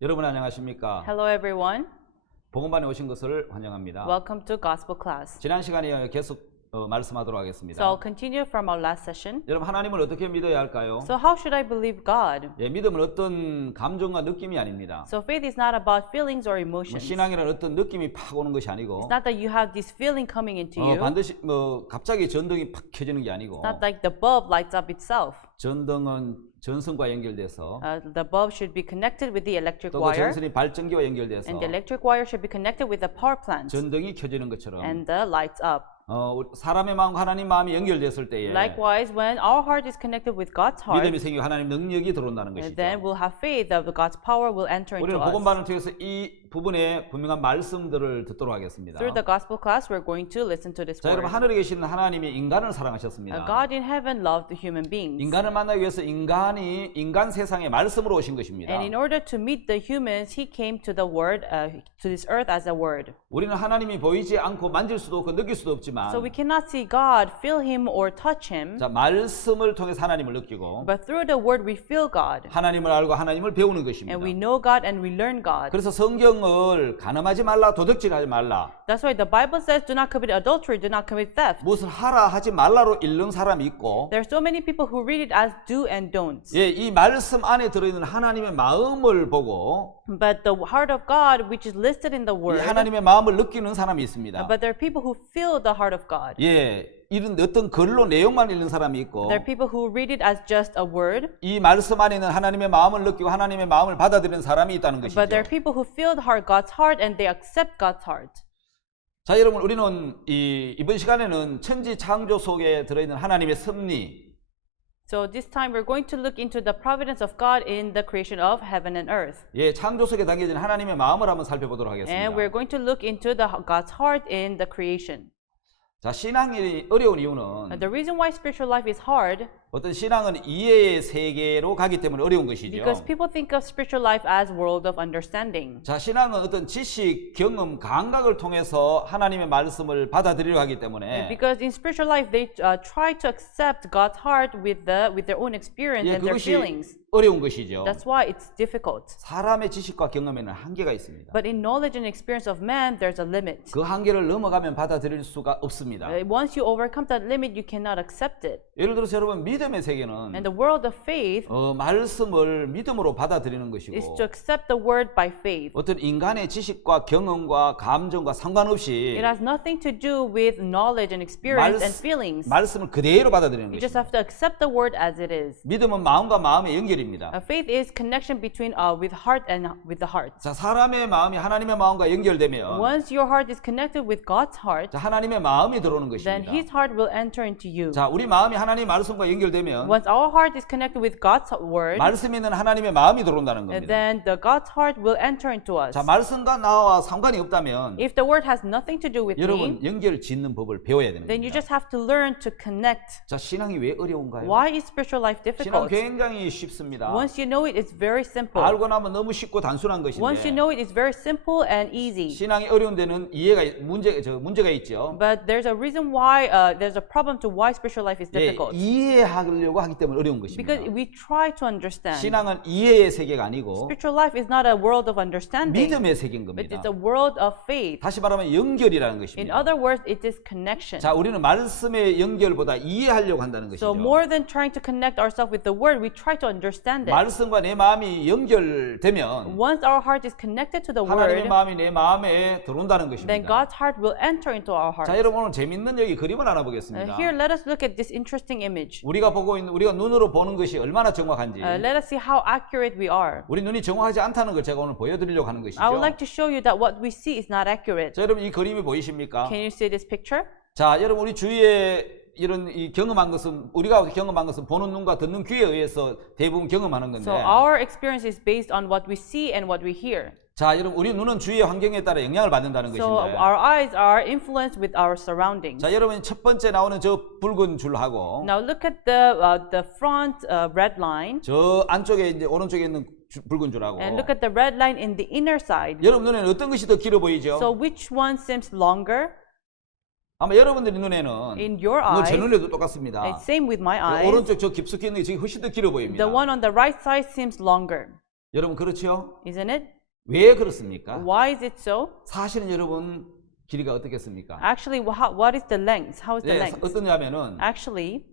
여러분 안녕하십니까? Hello everyone. 복음반에 오신 것을 환영합니다. Welcome to Gospel Class. 지난 시간에 계속 말씀하도록 하겠습니다. So I'll continue from our last session. 여러분 하나님을 어떻게 믿어야 할까요? So how should I believe God? 예, 믿음은 어떤 감정과 느낌이 아닙니다. So faith is not about feelings or 뭐 emotions. 신앙이란 어떤 느낌이 팍 오는 것이 아니고 It's not that you have this feeling coming into you. 반드시 갑자기 전등이 팍 켜지는 게 아니고 It's not like the bulb lights up itself. 전등은 전선과 연결돼서 The bulb should be connected with the electric 또 그 wire, 전선이 발전기와 연결돼서 and the electric wire should be connected with the power plant, 전등이 켜지는 것처럼 and the lights up. 사람의 마음과 하나님 마음이 연결됐을 때에 Likewise, when our heart is connected with God's heart, 믿음이 생기고 하나님 능력이 들어온다는 것이죠. then we'll have faith that God's power will enter into 우리는 us. 복음반을 통해서 이 부분에 분명한 말씀들을 듣도록 하겠습니다. Through the gospel class, we're going to listen to this 자, 여러분 word. 하늘에 계시는 하나님이 인간을 사랑하셨습니다. God in heaven loved the human beings. 인간을 만나기 위해서 인간 세상에 말씀으로 오신 것입니다. And in order to meet the humans, He came to the word, to this earth as a word. 우리는 하나님이 보이지 않고 만질 수도 없고 느낄 수도 없지만 So we cannot see God, feel Him, or touch Him. 자, 말씀을 통해서 하나님을 느끼고 But through the word, we feel God. 하나님을 알고 하나님을 배우는 것입니다. And we know God and we learn God. 그래서 성경을 간음하지 말라, 도둑질하지 말라, That's why the Bible says, do not commit adultery, do not commit theft. 무엇을 하라 하지 말라로 읽는 사람이 있고 There are so many people who read it as do and don'ts. 예, 이 말씀 안에 들어있는 하나님의 마음을 보고 But the heart of God, which is listed in the 이 word, 하나님의 마음을 느끼는 사람이 있습니다. but there are people who feel the heart of God. 예, 이런 어떤 글로 내용만 읽는 사람이 있고 There are people who read it as just a word. 이 말씀 안에 있는 하나님의 마음을 느끼고 하나님의 마음을 받아들이는 사람이 있다는 것이죠. But there are people who feel the heart, God's heart, and they accept God's heart. 자, 여러분 우리는 이번 시간에는 천지 창조 속에 들어있는 하나님의 섭리, So this time we're going to look into the providence of God in the creation of heaven and earth. 예, 창조 속에 담겨진 하나님의 마음을 한번 살펴보도록 And 하겠습니다. we're going to look into God's heart in the creation. 자, 신앙이 어려운 이유는 The reason why spiritual life is hard 어떤 신앙은 이해의 세계로 가기 때문에 어려운 것이죠. because people think of spiritual life as world of understanding. 자, 신앙은 어떤 지식, 경험, 감각을 통해서 하나님의 말씀을 받아들이려 하기 때문에 Because in spiritual life they try to accept God's heart with their own experience 예, and their 그것이 feelings. 어려운 것이죠. That's why it's difficult. 사람의 지식과 경험에는 한계가 있습니다. But in knowledge and experience of man, there's a limit. 그 한계를 넘어가면 받아들일 수가 없습니다. Once you overcome that limit, you cannot accept it. 예를 들어서 여러분 믿음의 세계는 And the world of faith 말씀을 믿음으로 받아들이는 is 것이고 to accept the word by faith. 어떤 인간의 지식과 경험과 감정과 상관없이 It has nothing to do with knowledge and experience and feelings. 말씀을 그대로 받아들이는 You just 것입니다. have to accept the word as it is. 믿음은 마음과 마음의 연결입니다. Faith is connection between with heart and with the heart. 자, 사람의 마음이 하나님의 마음과 연결되면 Once your heart is connected with God's heart, 자, 하나님의 마음이 들어오는 then 것입니다. His heart will enter into you. 자, 우리 마음이 하나님의 말씀과 연결되면 Once our heart is connected with God's word, 말씀에 있는 하나님의 마음이 들어온다는 겁니다. then the God's heart will enter into us. 자, 말씀과 나와 상관이 없다면 If the word has nothing to do with 여러분 me, 연결 짓는 법을 배워야 되는 then you 겁니다. just have to learn to connect. 자, 신앙이 왜 어려운가요? Why is spiritual life 신앙 difficult? 굉장히 쉽습니다. Once you know it, it's very simple. 알고 나면 너무 쉽고 단순한 Once you 것인데 know it, it's very simple and easy. 신앙이 어려운 데는 문제가 있죠. But there's a reason why there's a problem to why spiritual life is 예, difficult. 이해하려고 하기 때문에 어려운 것입니다. Because we try to understand. 신앙은 이해의 세계가 아니고 Spiritual life is not a world of understanding, 믿음의 세계인 but 겁니다. it's a world of faith. 다시 말하면 연결이라는 In 것입니다. other words, it is connection. 자, 우리는 말씀의 연결보다 이해하려고 한다는 So 것이죠. more than trying to connect ourselves with the word, we try to understand it. 말씀과 내 마음이 연결되면 Once our heart is connected to the 하나님의 word, 마음이 내 마음에 들어온다는 then 것입니다. God's heart will enter into our heart. 자, 여러분 오늘 재밌는 여기 그림을 하나 보겠습니다. Here, let us look at this interesting image. 우리가 눈으로 보는 것이 얼마나 정확한지. Let us see how accurate we are. 우리 눈이 정확하지 않다는 걸 제가 오늘 보여드리려고 하는 것이죠. I would like to show you that what we see is not accurate. 자, 여러분 이 그림이 보이십니까? Can you see this picture? 자, 여러분 우리 주위에 이런 우리가 경험한 것은 보는 눈과 듣는 귀에 의해서 대부분 경험하는 건데. So our experience is based on what we see and what we hear. 자, 여러분 우리 눈은 주위의 환경에 따라 영향을 받는다는 So 것인데. our eyes are influenced with our surroundings. 자, 여러분 첫 번째 나오는 저 붉은 줄하고 Now look at the front red line 저 안쪽에 이제 오른쪽에 있는 붉은 줄하고. and look at the red line in the inner side. 여러분 눈에는 어떤 것이 더 길어 보이죠? So which one seems longer? 아마 여러분들의 눈에는 In your 뭐 제 eyes, 눈에도 똑같습니다. it's same with my eyes. 오른쪽 저 깊숙이 있는 게 훨씬 더 길어 보입니다. The one on the right side seems longer. 여러분 그렇죠? Isn't it? 왜 그렇습니까? Why is it so? 사실은 여러분 길이가 어떻겠습니까? Actually, what is the length? How is the 네, length? 어떠냐면은 Actually,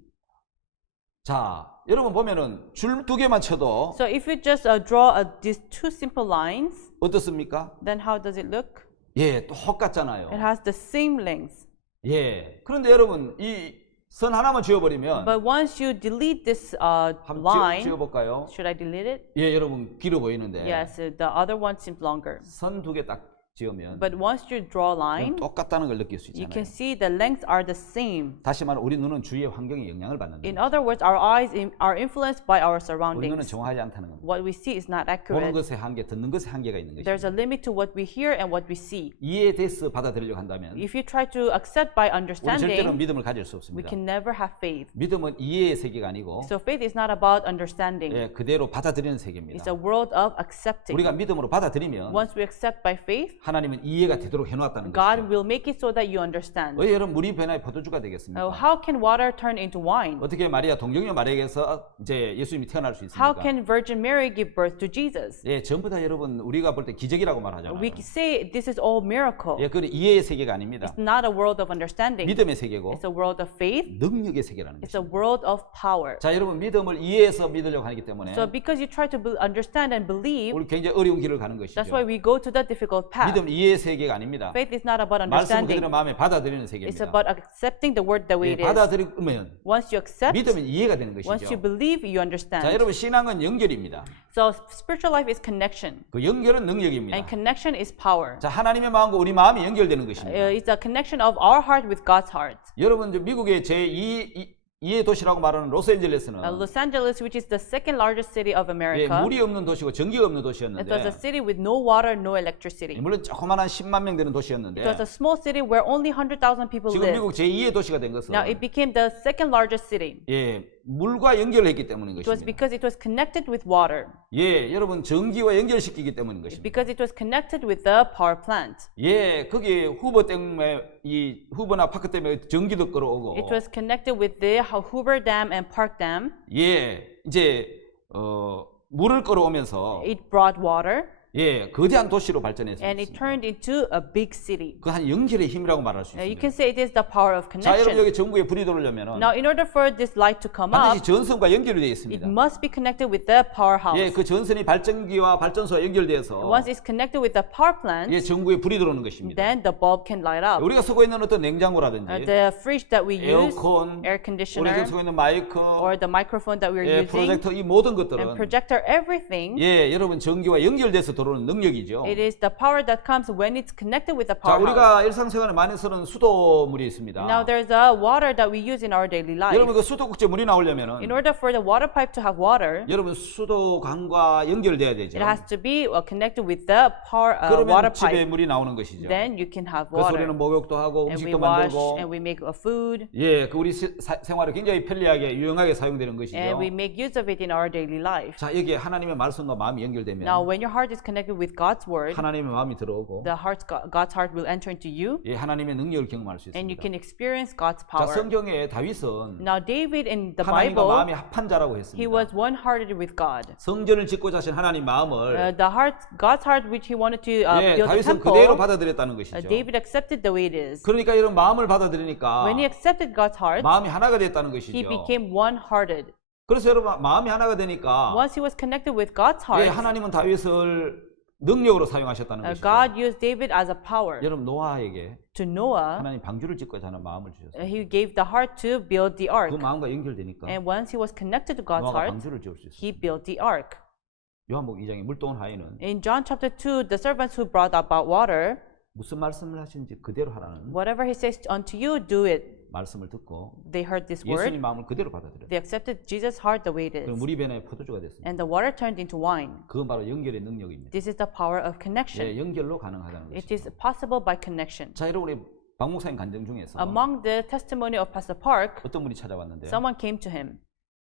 자, 여러분 보면은 줄 두 개만 쳐도 so if you just draw these two simple lines, 어떻습니까? then how does it look? 예, 똑같잖아요. It has the same length. 예. 그런데 여러분 이 선 하나만 지워버리면 But once you delete this 한번 line, 지워볼까요? should I delete it? 예, 여러분 길어 보이는데 Yes, the other one seems longer. 선 두 개 딱 지으면 But once you draw a line, 똑같다는 걸 느낄 수 you 있잖아요. can see the lengths are the same. 다시 말해 우리 눈은 주위의 환경에 영향을 받는다. In other words, our eyes are influenced by our 우리 눈은 surroundings. 정확하지 않다는 겁니다. What we see is not 보는 accurate. 것의 한계, 듣는 것의 한계가 있는 There's 것이죠. a limit to what we hear and what we see. 이해돼서 받아들이려고 한다면 If you try to accept by 우리 절대로 understanding, 믿음을 가질 수 we 없습니다. can never have faith. 믿음은 이해의 세계가 아니고 So faith is not about understanding. 예, 그대로 받아들이는 It's 세계입니다. a world of accepting. 우리가 믿음으로 받아들이면 Once we accept by faith, 하나님은 이해가 되도록 해놓았다는 God 것이죠. will make it so that you understand. 왜 여러분 물이 변화의 포도주가 되겠습니까? How can water turn into wine? 어떻게 마리아 동정녀 마리아에게서 이제 예수님이 태어날 수 How 있습니까? can Virgin Mary give birth to Jesus? 예, 전부 다 여러분 우리가 볼 때 기적이라고 말하잖아요. We say this is all miracle. 예, 그건 이해의 세계가 아닙니다. It's not a world of understanding. 믿음의 세계고 It's a world of faith. 능력의 세계라는 It's a 것입니다. world of power. 자, 여러분 믿음을 이해해서 믿으려고 하기 때문에 So because you try to understand and believe, 우리 굉장히 어려운 길을 가는 것이죠. that's why we go to the difficult path. 믿음 이해의 세계가 아닙니다. Faith is not about 말씀을 understanding. 그대로 마음에 받아들이는 It's 세계입니다. about accepting the word the way 예, it is. 받아들이면 Once you accept, 믿으면 이해가 되는 once you 것이죠. believe, you 자, understand. 여러분 신앙은 연결입니다. So spiritual life is connection, 그 연결은 and 능력입니다. connection is power. 자, 하나님의 마음과 우리 마음이 연결되는 것입니다. It's a connection of our heart with God's heart. 여러분 이제 미국의 제2의 도시라고 말하는 로스앤젤레스는 Los Angeles, which is the second largest city of 예, America, 물이 없는 도시고 전기가 없는 it was a 도시였는데 city with no water, no electricity. 물론 조그마한 10만 명 되는 It was 도시였는데 a small city where only 100,000 people 지금 live. 미국 제2의 도시가 된 것은 Now it became the second largest city. 예, 물과 연결했기 때문인 It was 것입니다. because it was connected with water. 예, 여러분 전기와 연결시키기 때문인 것입니다. Because it was connected with the power plant. 예, 거기에 후보 때문에 이 후보나 파크 때문에 전기도 끌어오고 It was connected with the Hoover Dam and Park Dam. 예, 이제 물을 끌어오면서 It brought water 예, 거대한 도시로 발전했습니다. and it turned into a big city. 그 한 연결의 힘이라고 말할 수 You 있습니다. can say it is the power of 자, 여러분 connection. 여기 전구에 불이 들어오려면 Now, in order for this light to come up, 반드시 전선과 연결이 되어 it 있습니다. must be connected with the powerhouse. 예, 그 전선이 발전기와 발전소와 연결돼서 Once it's connected with the power plant, 예, 전구에 불이 들어오는 것입니다. then the bulb can light up. 우리가 쓰고 있는 어떤 냉장고라든지 The fridge that we use, 에어컨, air 우리가 conditioner, 쓰고 있는 마이크, or the microphone that we're 예, using, 프로젝터 이 모든 and 것들은 projector, everything, 예, 여러분 전기와 연결돼서 들어오는 능력이죠. it is the power that comes when it's connected with the 자, powerhouse. 우리가 일상생활에 많이 쓰는 수도물이 있습니다. Now, there's a water that we use in our daily life. 여러분 그 수도국제 물이 나오려면은 In order for the water pipe to have water, 여러분 수도관과 연결돼야 되죠. it has to be connected with the 그러면 water 집에 pipe. 물이 나오는 것이죠. Then you can have 그래서 water. 우리는 목욕도 하고 And we 음식도 wash 만들고 and we make food 예, 그 우리 생활에 굉장히 편리하게 유용하게 사용되는 것이죠. and we make use of it in our daily life. 자, 여기에 하나님의 말씀과 마음이 연결되면 Now, when your heart is connected with God's word, 하나님의 마음이 들어오고 God's heart will enter into you, 예, 하나님의 능력을 경험할 수 and you 있습니다. can experience God's 자, power. 성경에 다윗은 Now, David in the 하나님과 Bible, 마음이 합한 자라고 he 했습니다. was one-hearted with God. 성전을 짓고자 하신 하나님 마음을 God's heart, which he wanted to 예, build a 다윗은 그대로 temple, 받아들였다는 것이죠. David accepted the way it is. 그러니까 이런 마음을 받아들이니까 When he accepted God's heart, 마음이 하나가 됐다는 he 것이죠. became one-hearted. 그래서 여러분 마음이 하나가 되니까 Once he was connected with God's 예, heart, 하나님은 다윗을 능력으로 사용하셨다는 것이죠. God used David as a power. 여러분 노아에게 To Noah, 하나님 방주를 짓고자 하는 마음을 주셨어요. he gave the heart to build the 그 ark. 마음과 연결되니까 And once he was connected to God's 노아가 heart, 방주를 지을 수 있어요. he built the ark. 요한복음 2장에 물동원 하인은 In John chapter 2, the servants who brought about water, 무슨 말씀을 하시는지 그대로 하라는 whatever he says unto you, do it. 말씀을 듣고 They heard this 예수님 word, 마음을 그대로 받아들여요. they accepted Jesus' heart the way it 그럼 is. 물이 변해 포도주가 됐습니다. And the water turned into wine. 그건 바로 연결의 능력입니다. This is the power of connection. 예, 연결로 가능하다는 It 것이죠. is possible by connection. 자, 여러분 우리 박 목사님 간증 중에서 Among the testimony of Pastor Park, 어떤 분이 찾아왔는데 someone came to him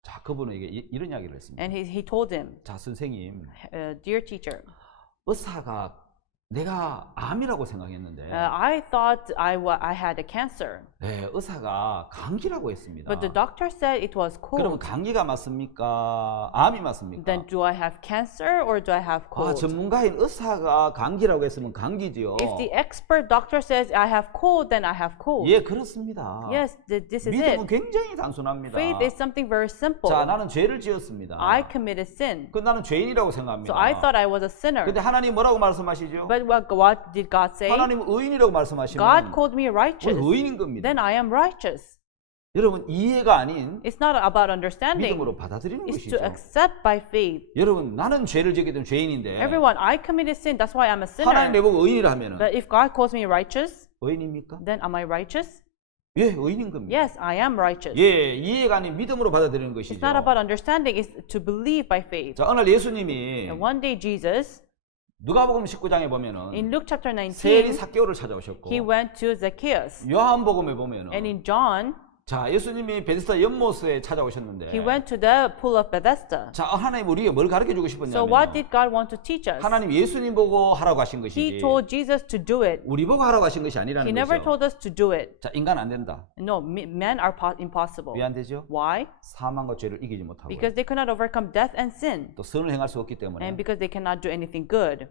자, 그분에게 이런 이야기를 했습니다. and he told him, 자, 선생님, Dear teacher, 의사가 내가 암이라고 생각했는데 I thought I had a cancer, 네, 의사가 감기라고 했습니다. but the doctor said it was 그러면 cold. 감기가 맞습니까? 암이 맞습니까? Then do I have cancer or do I have 아, cold? 전문가인 의사가 감기라고 했으면 감기지요. If the expert doctor says I have cold, then I have cold. 예, 그렇습니다. Yes, this is 믿음은 it. 굉장히 단순합니다. Faith is something very simple. 자, 나는 죄를 지었습니다. I committed sin, 그 나는 죄인이라고 생각합니다. so I thought I was a sinner. 근데 하나님 뭐라고 말씀하시죠? But what did God say? 하나님 의인이라고 말씀하시면 God called me righteous. 의인인 겁니다. Then I am righteous. 여러분 이해가 아닌 It's not about understanding. 믿음으로 받아들이는 It's 것이죠. to accept by faith. 여러분 나는 죄를 지게 된 죄인인데 Everyone, I committed sin. That's why I'm a 하나님 sinner. 내보고 의인이라 하면은 But if God calls me righteous, 의인입니까? then am I righteous? 예, 의인인 겁니다. Yes, I am righteous. 예, 이해가 아닌 믿음으로 받아들이는 것이죠. It's not about understanding. It's to believe by faith. 자, 오늘 예수님이 And one day Jesus, 누가복음 19장에 보면은 in Luke chapter 세리 19, 삭개오를 찾아오셨고 he went to Zacchaeus. 요한복음에 보면은 And in John, 자, 예수님이 베데스다 연못에 찾아오셨는데 he went to the pool of Bethesda. 자, 하나님 우리에게 뭘 가르쳐 주고 So 싶었냐면 what did God want to teach us? 하나님 예수님 보고 하라고 하신 He 것이지 told Jesus to do it. 우리 보고 하라고 하신 것이 He 아니라는 never 거죠. told us to do it. 자, 인간 안 된다. No, men are impossible. 왜 안 되죠? Why? 사망과 죄를 이기지 못하고 Because they cannot overcome death and sin. 또 선을 행할 수 없기 때문에 And because they cannot do anything good.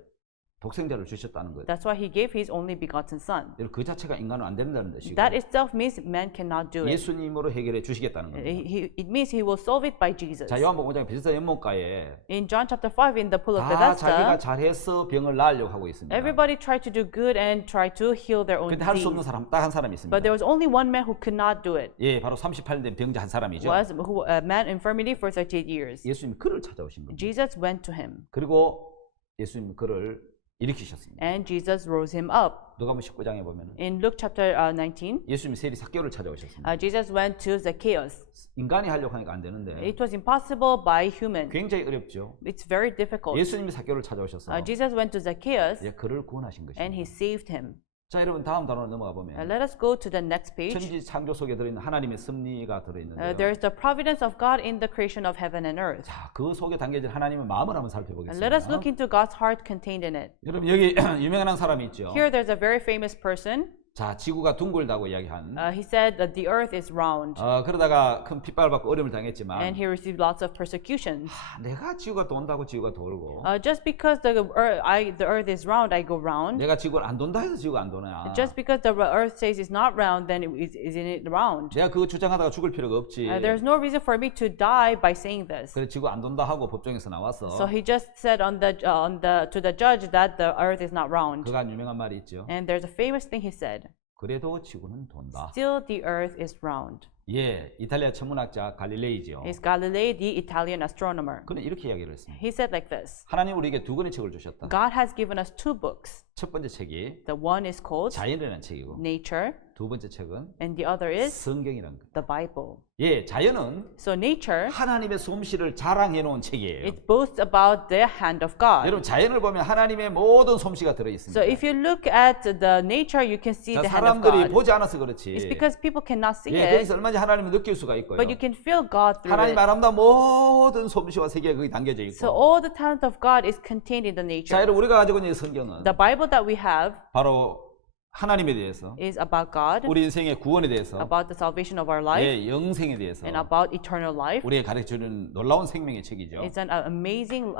독생자를 주셨다는 거예요. That's why he gave his only begotten son. 여러분, 그 자체가 인간은 안 된다는 뜻이고 That itself means man cannot do it. 예수님으로 해결해 주시겠다는 겁니다. It means he will solve it by Jesus. 자, 요한복음 5장 베데스다 연못가에 In John chapter 5, in the pool of 다 자기가 Bethesda, 잘해서 병을 나으려고 하고 있습니다. everybody tried to do good and try to heal their own 근데 할 수 없는 disease. 사람 딱 한 사람이 있습니다. But there was only one man who could not do it. 예, 바로 38년 된 병자 한 사람이죠. Was a man infirmity for 38 years. 예수님이 그를 찾아오신 겁니다. Jesus went to him, 그리고 예수님이 그를 일으키셨습니다. and Jesus rose him up. 누가복음 19장에 보면 In Luke chapter 19, 예수님이 세리 삭개오를 찾아오셨습니다. Jesus went to Zacchaeus. 인간이 하려고 하니까 안 되는데 It was impossible by human. 굉장히 어렵죠. It's very difficult. 예수님이 삭개오를 찾아오셔서 Jesus went to Zacchaeus 예, 그를 구원하신 and he 것입니다. saved him. 자, 여러분 다음 단어로 넘어가 보면 Let us go to the next page. 천지 창조 속에 들어있는 하나님의 섭리가 들어있는데요. There is the providence of God in the creation of heaven and earth. 자, 그 속에 담겨진 하나님의 마음을 한번 Let us 살펴보겠습니다. look into God's heart contained in it. 여러분 여기 유명한 한 사람이 있죠. Here there's a very famous person. 자, 지구가 둥글다고 이야기한 He said that the earth is round 그러다가 큰 핍박을 받고 어려움을 당했지만 and he received lots of persecutions. 내가 지구가 돈다고 지구가 돌고 Just because the earth is round, I go round. 내가 지구를 안 돈다 해서 지구가 안 도나. Just because the earth says it's not round, then isn't it round? 내가 그거 주장하다가 죽을 필요가 없지. There's no reason for me to die by saying this. 그래 지구 안 돈다 하고 법정에서 나왔어. So he just said to the judge that the earth is not round. 그간 유명한 말이 있죠. And there's a famous thing he said. 그래도 지구는 돈다. Still the earth is round. 예, 이탈리아 천문학자 갈릴레이죠. It's Galilei, the Italian astronomer. 그는 이렇게 이야기를 했습니다. He said like this. 하나님 우리에게 두 권의 책을 주셨다. God has given us two books. 첫 번째 책이 The one is called 자연이라는 책이고 nature, 두 번째 책은 and the other is 성경이라는 거. the Bible. 예, 자연은 So nature, 하나님의 솜씨를 자랑해 놓은 책이에요. it boasts about the hand of God. 여러분 자연을 보면 하나님의 모든 솜씨가 들어 있습니다. So if you look at the nature, you can see 자, the hand of 사람들이 God. 보지 않아서 그렇지. It's because people cannot see 예, it, 그래서 얼마든지 하나님을 느낄 수가 있고요. but you can feel God through 하나님 it. 아름다운 모든 솜씨와 세계가 거기 담겨져 So 있고. all the talent of God is contained in the 자, nature. 여러분 우리가 가지고 있는 이 성경은 The Bible that we have 바로 하나님에 대해서, is about God, 우리 인생의 구원에 대해서, about the salvation of our life, 예, 영생에 대해서 and about eternal life. 우리에게 가르쳐주는 놀라운 생명의 책이죠. It's an amazing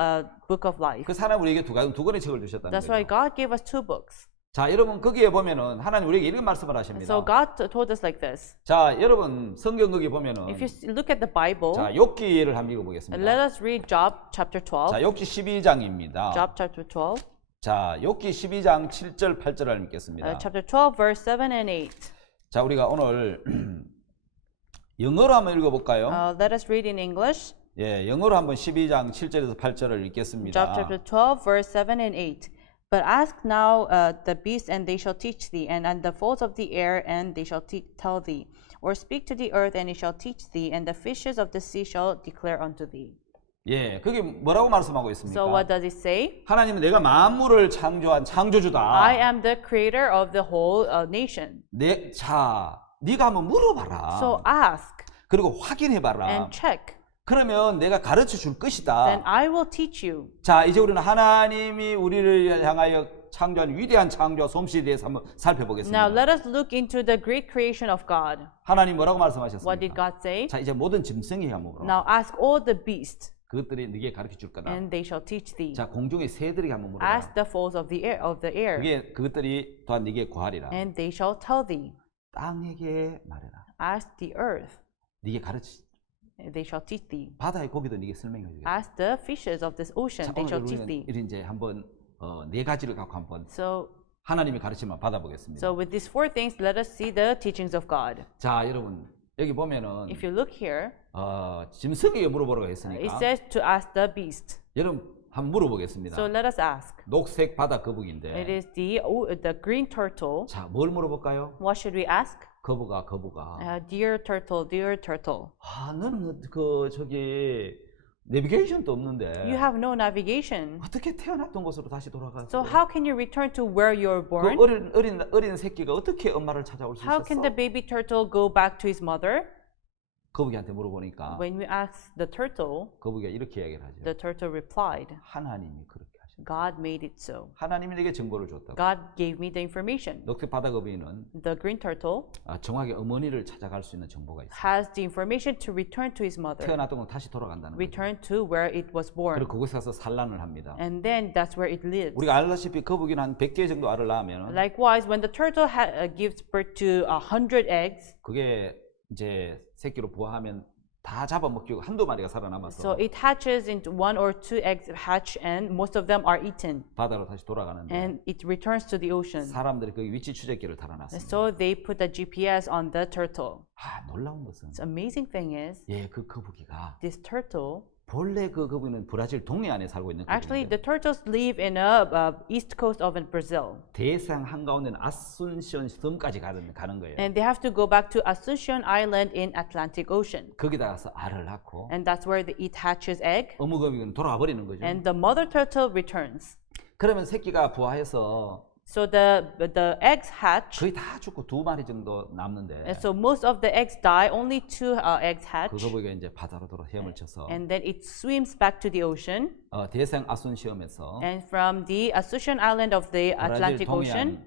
book of life. 그래서 하나님 우리에게 두 권의 책을 주셨다는 That's why 거죠. God gave us two books. 자, 여러분 거기에 보면은 하나님 우리에게 이런 말씀을 하십니다. So God told us like this. 자, 여러분 성경 거기 보면은 If you look at the Bible, 자, 욥기를 한번 읽어보겠습니다. let us read Job chapter 12. 자, 욥기 12장입니다. Job chapter 12. 자, 욥기 12장 7절 8절을 읽겠습니다. Chapter 12, verse 7 and 8. 자, 우리가 오늘 영어로 한번 읽어볼까요? Let us read in English. 예, 영어로 한번 12장 7절에서 8절을 읽겠습니다. Job chapter 12, verse 7 and 8. But ask now the beasts, and they shall teach thee, and the fowls of the air, and they shall tell thee. Or speak to the earth, and it shall teach thee, and the fishes of the sea shall declare unto thee. 예, 그게 뭐라고 말씀하고 있습니까? So what does it say? 하나님은 내가 만물을 창조한 창조주다. I am the creator of the whole nation. 자, 네가 한번 물어봐라. So ask 그리고 확인해봐라. and check. 그러면 내가 가르쳐 줄 Then 것이다. I will teach you. 자, 이제 우리는 하나님이 우리를 향하여 창조한 위대한 창조와 솜씨에 대해서 한번 Now 살펴보겠습니다. let us look into the great creation of God. 하나님 뭐라고 What did 말씀하셨습니까? God say? 자, 이제 모든 짐승이 한번 물어. Now ask all the beasts, 그것들이 네게 가르쳐 줄 거다. and they shall teach thee. 자, 공중의 새들에게 한번 물어봐. Ask the fowls of the air, 그것들이 또한 네게 구하리라. and they shall tell thee. 땅에게 말해라. Ask the earth, 네게 가르치. and they shall teach thee. 바다의 고기도 네게 설명해 주겠다. Ask the fishes of this ocean, 자, they shall 오늘 teach 우리는 thee. 이런 이제 한번 네 가지를 갖고 한번 So 하나님이 가르침을 받아보겠습니다. with these four things, let us see the teachings of God. 자, 여러분 여기 보면은 If you look here, 짐승에게 물어보라고 it 했으니까 says to ask the beast. 여러분 한번 물어보겠습니다. So let us ask. 녹색 바다 It 거북인데 is the green turtle. 자, 뭘 물어볼까요? What should we ask? 거북아. Dear turtle, dear turtle. 너는 그 저기 내비게이션도 없는데 You have no navigation. 어떻게 태어났던 곳으로 다시 돌아가서 So how can you return to where you were born? 그 어린 새끼가 어떻게 엄마를 찾아올 수 How 있었어? can the baby turtle go back to his mother? 거북이한테 물어보니까 When we asked the turtle, 거북이가 이렇게 이야기를 하죠. the turtle replied, 하나님이 그렇게 하셨다. God made it so. 하나님이 내게 정보를 줬다고. God gave me the information. 녹색 바다 거북이는 The green turtle 정확히 어머니를 찾아갈 수 있는 정보가 있어요. has the information to return to his mother, 태어났던 곳 다시 돌아간다는 거죠. return to where it was born. 그리고 그곳에 가서 산란을 합니다. And then that's where it lives. 우리가 알다시피 거북이는 한 100개 정도 알을 낳으면 Likewise, when the turtle gives birth to 100 eggs, 그게 이제 새끼로 부화하면 다 잡아먹히고 한두 마리가 so 살아남아서 it hatches into 1 or 2 eggs hatch, and most of them are eaten, 바다로 다시 돌아가는데 and it returns to the ocean. 사람들이 그 위치 추적기를 달아놨습니다. So they put the GPS on the turtle. 놀라운 것은 The amazing thing is, 그 거북이가 this turtle, 본래 그 거북이는 브라질 동해 안에 살고 있는 actually 거북인데 the turtles live in a east coast of Brazil, 대상 한가운데 아순시온 섬까지 가는 거예요. and they have to go back to Asuncion Island in Atlantic Ocean, 거기다 가서 알을 낳고 and that's where it hatches egg, 어머 거북이는 돌아와 버리는 거죠. and the mother turtle returns. 그러면 새끼가 부화해서 So the eggs hatch, 거의 다 죽고 2마리 정도 남는데 and so most of the eggs die. Only 2 eggs 그 hatch, 거북이가 이제 바다로 돌아 헤엄을 쳐서 and then it swims back to the ocean. 대상 아순시험에서 And from the Asuncion Island of the 브라질 Atlantic Ocean,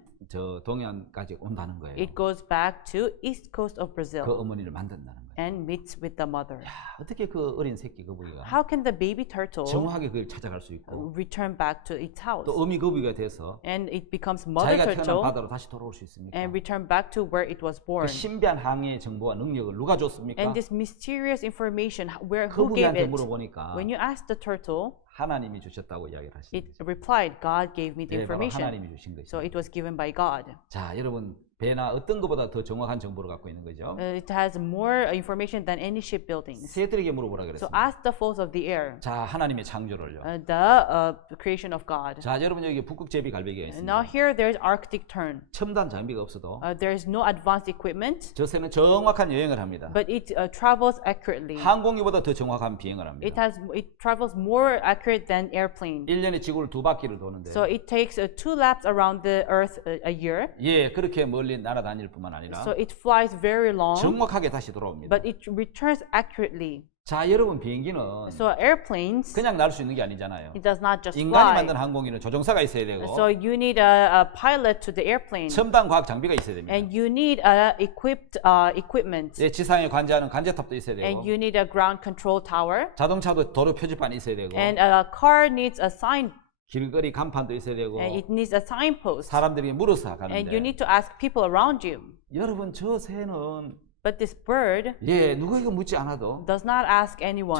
동해안까지 온다는 거예요. it goes back to east coast of 그 Brazil 어머니를 만든다는 거예요. and meets with the mother. 어떻게 그 어린 새끼 거북이가 How can the baby turtle 정확하게 그걸 찾아갈 수 있고 return back to its house? 또 어미 거북이가 돼서 And it becomes mother 자기가 태어난 turtle 바다로 다시 돌아올 수 있습니까? and return back to where it was born. 그 신비한 항해의 정보와 능력을 누가 줬습니까? And this mysterious information, who gave 거북이한테 it? 물어보니까 When you ask the turtle, 하나님이 주셨다고 이야기를 하시는 it 거죠. replied, God gave me the 바로 information. 하나님이 주신 So 것이죠. it was given by God. 자, 여러분 배나 어떤 것보다 더 정확한 정보를 갖고 있는 거죠. It has more information than any shipbuildings. 새들에게 물어보라 So 그랬습니다. ask the fowls of the air, 자, 하나님의 창조를요. the creation of God. 자, 여러분 여기 북극 제비 갈매기가 And now 있습니다. here there's Arctic tern. 첨단 장비가 없어도 There is no advanced equipment, 저 새는 정확한 여행을 합니다. but it travels accurately. 항공기보다 더 정확한 비행을 합니다. It travels more accurate than airplane. 1년에 지구를 2바퀴를 도는데 So it takes 2 laps around the Earth a year. 그렇게 멀리 날아다닐 뿐만 아니라 So it flies very long, 정확하게 다시 돌아옵니다. but it returns accurately. 자, 여러분 비행기는 So airplanes, 그냥 날 수 있는 게 아니잖아요. it does not just 인간이 fly. 만든 항공기는 조종사가 있어야 되고 So you need a pilot to the airplane, 첨단 과학 장비가 있어야 됩니다. and you need equipped equipment, 지상에 관제하는 관제탑도 있어야 되고 and you need a ground control tower, 자동차도 도로 표지판이 있어야 되고 and a car needs a sign, 길거리 간판도 있어야 되고 and it needs a signpost, 사람들이 물어서 and you 가는데 need to ask people around you. 여러분 저 새는 But this bird 누구에게 묻지 않아도 does not ask anyone,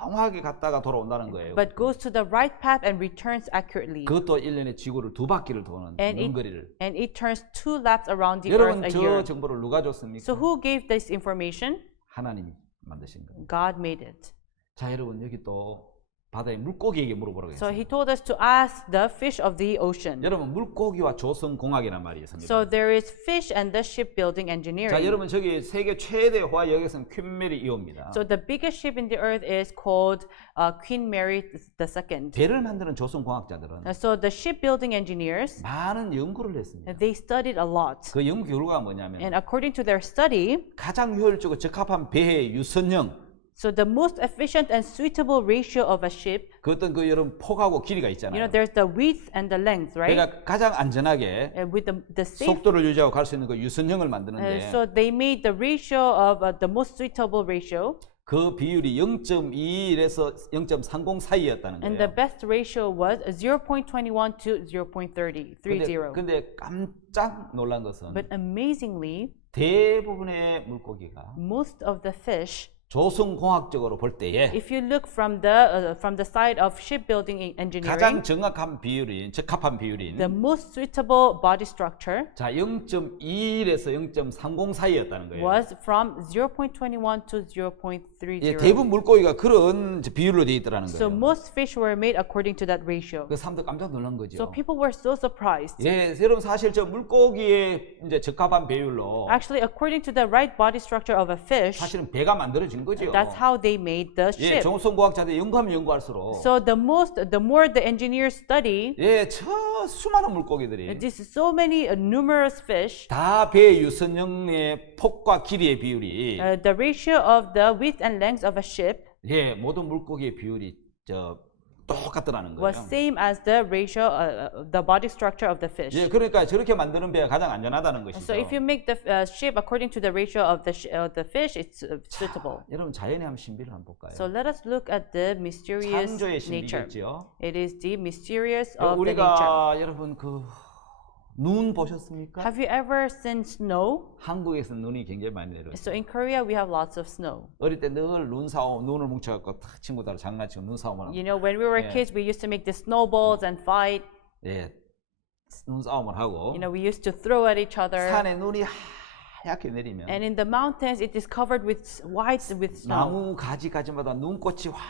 정확하게 갔다가 돌아온다는 거예요. but goes to the right path and returns accurately. 그것도 1년에 지구를 2바퀴를 도는 And 먼 거리를. it turns 2 laps around the 여러분 earth a 저 year. 정보를 누가 줬습니까? So who gave this information? 하나님이 만드신 거예요. God made it. 자, 여러분 여기 또 바다의 물고기에게 물어보라고 So 했어요. he told us to ask the fish of the ocean. 여러분 물고기와 조성공학이란 말이 있습니다. So there is fish and the shipbuilding 자, engineering. 여러분 저기 세계 최대 호화 여객선 퀸메리 2호입니다. So the biggest ship in the earth is called Queen Mary II. 배를 만드는 조성공학자들은 So the shipbuilding engineers, 많은 연구를 했습니다. they studied a lot. 그 연구 결과가 뭐냐면 And according to their study, 가장 효율적이고 적합한 배의 유선형 So the most efficient and suitable ratio of a ship, 그 어떤 그 여러분 폭하고 길이가 you know, 있잖아요. there's the width and the length, right? 그러니까 가장 안전하게 With the safe, 속도를 유지하고 갈 수 있는 그 유선형을 만드는데 so they made the ratio of the most suitable ratio, 그 비율이 0.21에서 0.30 사이였다는 and the 거예요. best ratio was 0.21 to 0.30. 근데 깜짝 놀란 것은 But amazingly, 대부분의 물고기가 most of the fish, 조성공학적으로 볼 때에 if you look from the side of shipbuilding engineering, 가장 정확한 비율인 적합한 비율인 the most suitable body structure 자 0.21에서 0.30 사이였다는 거예요. was from 0.21 to 예, 0.30. 대부분 물고기가 그런 비율로 되어 있더라는 So 거예요. most fish were made according to that ratio. 그 사람들 깜짝 놀란 거죠. So people were so surprised. 예, 여러분 사실 저 물고기의 이제 적합한 비율로 Actually, according to the right body structure of a fish, 사실은 배가 만들어진 거죠. that's how they made the 예, ship. 조성공학자들이 연구하면 연구할수록 So the more the engineers study, 예, 저 수많은 물고기들이 this is so many numerous fish, 다 배 유선형의 폭과 길이의 비율이 the ratio of the width and length of a ship 예, 모든 물고기의 비율이 저 똑같더라는 거예요. was same as the ratio, the body structure of the fish. 예, 그러니까 저렇게 만드는 배가 가장 안전하다는 것이죠. So if you make the ship according to the ratio of the fish, it's suitable. 여러분 자연의 한 신비를 한번 볼까요? So let us look at the mysterious 창조의 nature. 신비겠지요. It is the mysterious of the nature. 우리가 여러분 그 눈 보셨습니까? Have you ever seen snow? 한국에서 눈이 굉장히 많이 So 내렸어요. in Korea, we have lots of snow. 어릴 때 늘 눈싸움, 눈을 뭉쳐갖고 탁 친구들 장난치고 눈싸움을 하고 You know, when we were Yeah. kids, we used to make the snowballs and fight. 예, 눈싸움을 하고 You know, we used to throw at each other. 산에 눈이 하얗게 내리면 And in the mountains, it is covered with white with snow. 나무 가지가지마다 눈꽃이 확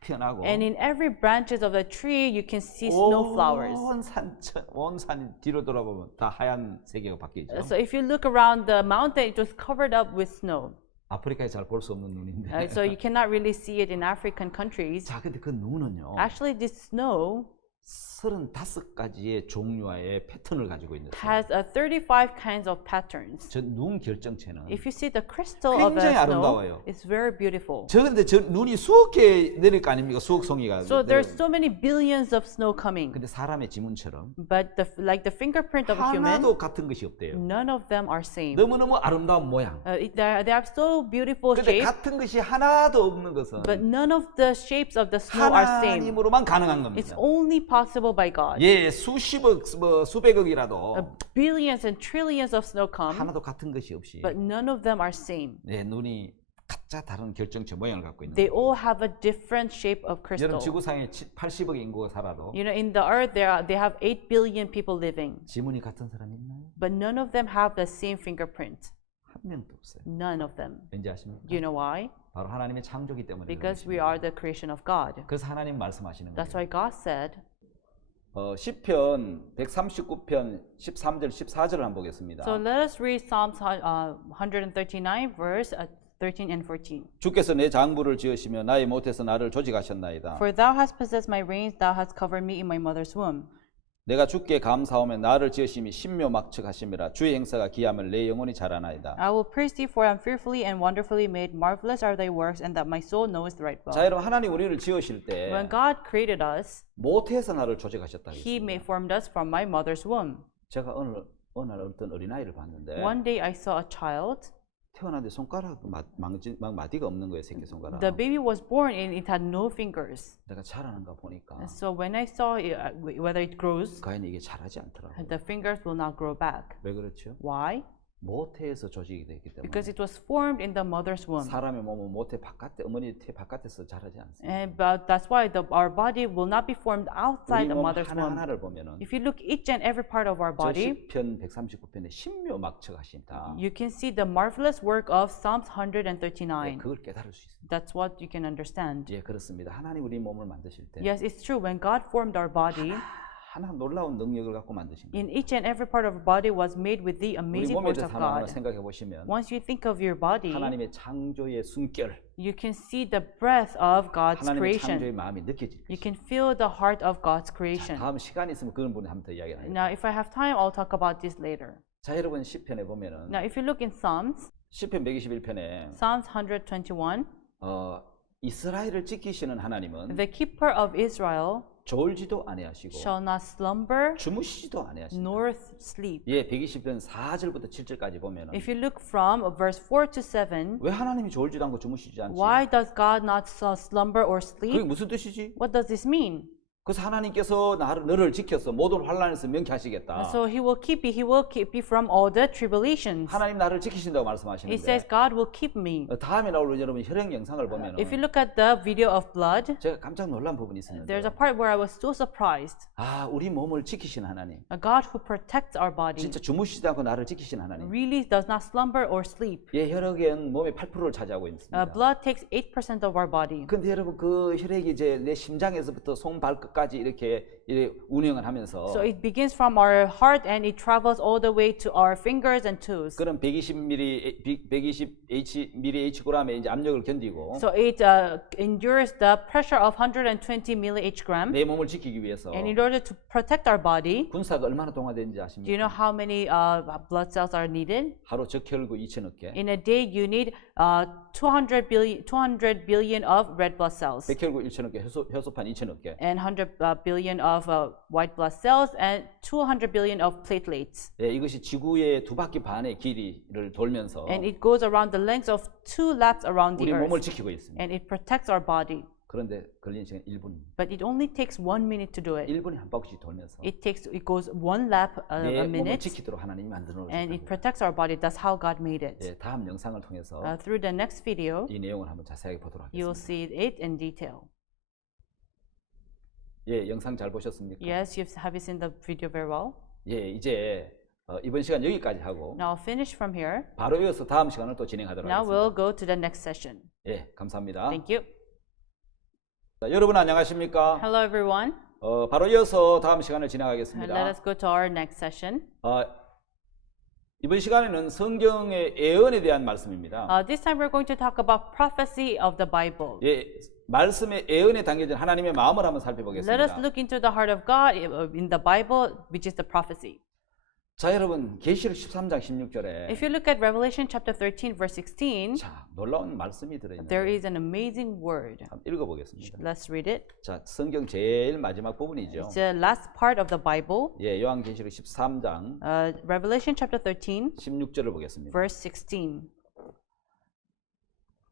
피어나고 And in every branches of the tree, you can see snow flowers. 온 산이 뒤로 돌아보면 다 하얀 색이 바뀌죠. So if you look around the mountain, it was covered up with snow. 아프리카에 잘 볼 수 없는 눈인데. So you cannot really see it in African countries. 자, 근데 그 눈은요. Actually, this snow 35가지의 종류와의 패턴을 가지고 있는 has 35 kinds of patterns. 저 눈 결정체는 If you see the crystal of 굉장히 the snow, 아름다워요. it's very beautiful. 근데 저 눈이 수억 개 내릴 거 아닙니까? 수억 송이가. So there's so many billions of snow coming, 근데 사람의 지문처럼 but like the fingerprint of a human, 하나도 같은 것이 없대요. none of them are same. 너무너무 아름다운 모양. They have so beautiful 근데 shapes, 같은 것이 하나도 없는 것은 but none of the shapes of the snow are same. 하나님으로만 가능한 It's 겁니다. only possible by God. 예, 수십억, 수백억이라도 Billions and trillions of snow come, 하나도 같은 것이 없이 but none of them are same. 네, 눈이 각자 다른 결정체 모양을 갖고 있는 They 거예요. all have a different shape of crystal. 여러분 지구상에 80억 인구가 살아도 You know, in the earth, they have 8 billion people living, 지문이 같은 사람이 있나요? but none of them have the same fingerprint. 한 명도 없어요. None of them. 왠지 아십니까? Do you know why? 바로 하나님의 창조기 때문에 Because 그런 we 것입니다. are the creation of God. 그래서 하나님 말씀하시는 That's 거예요. why God said, 시편 139편 13절 14절을 한번 보겠습니다. so let us read Psalms 139 verse 13 and 14. 주께서 내 장부를 지으시며 나의 못에서 나를 조직하셨나이다. For thou hast possessed my reins, thou hast covered me in my mother's womb. 내가 주께 감사하며 나를 지으심이 신묘막측하심이라 주의 행사가 기하면 내 영혼이 자라나이다. I will praise thee, for I am fearfully and wonderfully made. Marvelous are thy works, and that my soul knoweth right 자, well. 여러분 하나님 우리를 지으실 때 When God created us, 모태에서 나를 조직하셨다 He 했습니다. formed us from my mother's womb. 제가 어느 날 어떤 어린아이를 봤는데 One day I saw a child. 태어났는데 손가락 마디가 없는 거예요, 새끼 손가락. The baby was born and it had no fingers. 내가 자라는가 보니까 And so when I saw it, whether it grows, 과연 이게 자라지 않더라고요. the fingers will not grow back. 왜 그렇죠? Why? 모태에서 조직이 되기 때문에 Because it was formed in the mother's womb. 사람의 몸은 모태 바깥에 어머니 태 바깥에서 자라지 않습니다. And but that's why our body will not be formed 우리 outside the 몸 mother's womb. 하나하나를 보면은 If you look each and every part of our 저 body, 시편 139편에 신묘막측하신다. you can see the marvelous work of Psalms 139. 그걸 깨달을 수 있습니다. That's what you can understand. 예, 그렇습니다. 하나님 우리 몸을 만드실 때 Yes, it's true. When God formed our body, 하나 놀라운 능력을 갖고 만드신 거예요. in each and every part of our body was made with the 우리 amazing 몸에 works 대해서 of 하나하나 God. 생각해 보시면 Once you think of your body, 하나님의 창조의 숨결, you can see the breath of God's 하나님의 창조의 creation. 마음이 느껴질 You 것입니다. can feel the heart of God's 자, creation. 다음 시간이 있으면 그런 부분에 한번 더 이야기하겠습니다. Now, if I have time, I'll talk about this later. 자, 여러분 시편에 보면은 Now, if you look in Psalms, 시편 121편에 Psalms 121, 이스라엘을 지키시는 하나님은 The keeper of Israel 졸지도 아니하시고 shall not slumber 주무시지도 아니하신다. nor sleep. 예, 120편 4절부터 7절까지 보면은 If you look from verse 4 to 7, 왜 하나님이 졸지도 않고 주무시지 않지? why does God not slumber or 그게 sleep? 무슨 뜻이지? What does this mean? 그래서 하나님께서 너를 지켜서 모든 환란에서 명쾌하시겠다. So he will keep you from all the tribulations. 하나님 나를 지키신다고 He 말씀하시는데 says God will keep me. 다음에 나올 여러분 혈행 영상을 보면은 If you look at the video of blood, 제가 깜짝 놀란 부분이 있었는데 there's a part where I was so surprised. 우리 몸을 지키신 하나님, A God who protects our body 진짜 주무시지 않고 나를 지키신 하나님. really does not slumber or sleep. 예, 혈액은 몸의 8%를 차지하고 있습니다. Blood takes 8% of our body. 근데 여러분 그 혈액이 이제 내 심장에서부터 손발끝까지 이렇게 운영을 하면서 So it begins from our heart and it travels all the way to our fingers and toes. 그런 120 mAh의 이제 압력을 견디고 So it endures the pressure of 120 millihg. 내 몸을 지키기 위해서 And in order to protect our body, 군사가 얼마나 동화되는지 do you 아십니까? know how many blood cells are needed? 하루 적혈구 2천억 개, In a day, you need 200 billion of red blood cells 백혈구 1천억 개, 혈소판 2천억 개. and 100 billion of white blood cells and 200 billion of platelets. 예, 이것이 지구의 2바퀴 반의 길이를 돌면서 And it goes around the length of 2 laps around the 우리 몸을 earth. 지키고 있습니다. And it protects our body. 그런데 걸리는 시간 1분입니다. But it only takes 1 minute to do it. 1분에 한 바퀴씩 돌면서 It goes 1 lap 내 a 몸을 minute, 지키도록 하나님이 만들어 and it 놓으셨다. protects our body. That's how God made it. 예, 다음 영상을 통해서 Through the next video, 이 내용을 한번 자세하게 보도록 you'll 하겠습니다. see it in detail. 예, 영상 잘 보셨습니까? Yes, have you seen the video very well? 예, 이제 이번 시간 여기까지 하고 Now I'll finish from here. 바로 이어서 다음 시간을 또 진행하도록 Now we'll 하겠습니다. go to the next session. 예, 감사합니다. Thank you. 자, 여러분 안녕하십니까? Hello everyone. 바로 이어서 다음 시간을 Let 진행하겠습니다. us go to our next session. 이번 시간에는 성경의 예언에 대한 말씀입니다. This time we're going to talk about prophecy of the Bible. 예, 말씀의 예언에 담겨진 하나님의 마음을 한번 Let us 살펴보겠습니다. look into the heart of God in the Bible, which is the prophecy. 자, 여러분 계시록 13장 16절에 If you look at Revelation chapter 13, verse 16, 자, 놀라운 말씀이 there 들어있는데 is an amazing word. 한번 읽어보겠습니다. Let's read it. 자, 성경 제일 마지막 부분이죠. It's the last part of the Bible. 예, 요한계시록 13장 Revelation chapter 13, 16절을 보겠습니다. verse 16.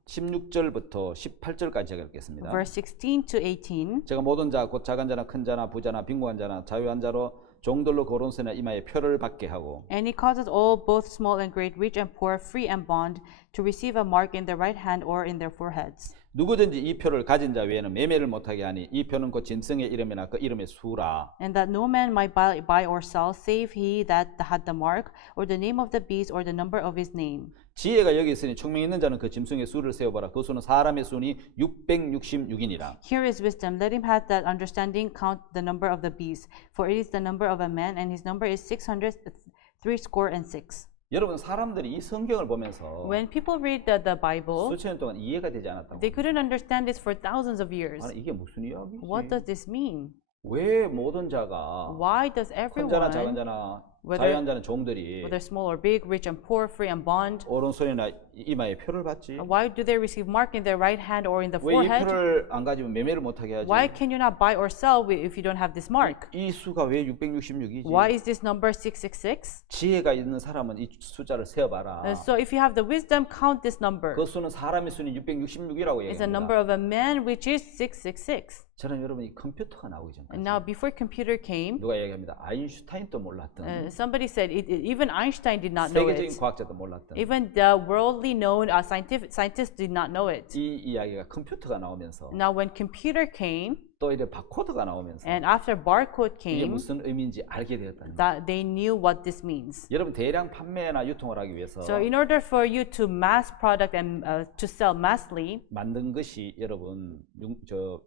16절부터 18절까지 제가 읽겠습니다. Verse 16 to 18. 제가 모든 자, 곧 작은 자나 큰 자나 부자나 빈곤한 자나 자유한 자로 종들로 거론세나 이마에 표를 받게 하고 And he causes all, both small and great, rich and poor, free and bond, to receive a mark in their right hand or in their foreheads. 누구든지 이 표를 가진 자 외에는 매매를 못하게 하니 이 표는 곧 짐승의 이름이나 그 이름의 수라. And that no man might buy or sell, save he that had the mark, or the name of the beast, or the number of his name. 지혜가 여기 있으니 총명 있는 자는 그 짐승의 수를 세어보라. 그 수는 사람의 수니 666이니라. Here is wisdom. Let him have that understanding count the number of the beast, for it is the number of a man, and his number is 666. 여러분 사람들이 이 성경을 보면서 When people read the Bible, 수천 년 동안 이해가 되지 않았다고. they couldn't understand this for thousands of years. 아니 이게 무슨 이야기지? What does this mean? 왜 모든 자가 Why does 큰 자나 작은 everyone, 자나 whether- 자유한 자는 종들이 whether small or big, rich and poor, free and bond, 오른손이나 이마에 표를 받지? why do they receive mark in their right hand or in the 왜 이 forehead? 표를 안 가지면 매매를 못하게 하지? Why can you not buy or sell if you don't have this mark? 이 수가 왜 666이지? Why is this number 666? 지혜가 있는 사람은 이 숫자를 세어봐라. So if you have the wisdom, count this number. 그 수는 사람의 수는 666이라고 It's a number 얘기합니다. of a man, which is 666. 저는 여러분이 컴퓨터가 나오기 전까지 And now, before computer came, 누가 얘기합니다. 아인슈타인도 몰랐던 somebody said even Einstein did not know 세계적인 it. 과학자도 몰랐던 Even the worldly known scientists did not know it. 이 이야기가 컴퓨터가 나오면서 Now, when computer came, 또 이제 바코드가 나오면서 and after barcode 이게 came, 무슨 의미인지 알게 되었다는 거예요. that they knew what this means. 여러분 대량 판매나 유통을 하기 위해서 So in order for you to mass product and to sell massly, 만든 것이 여러분 저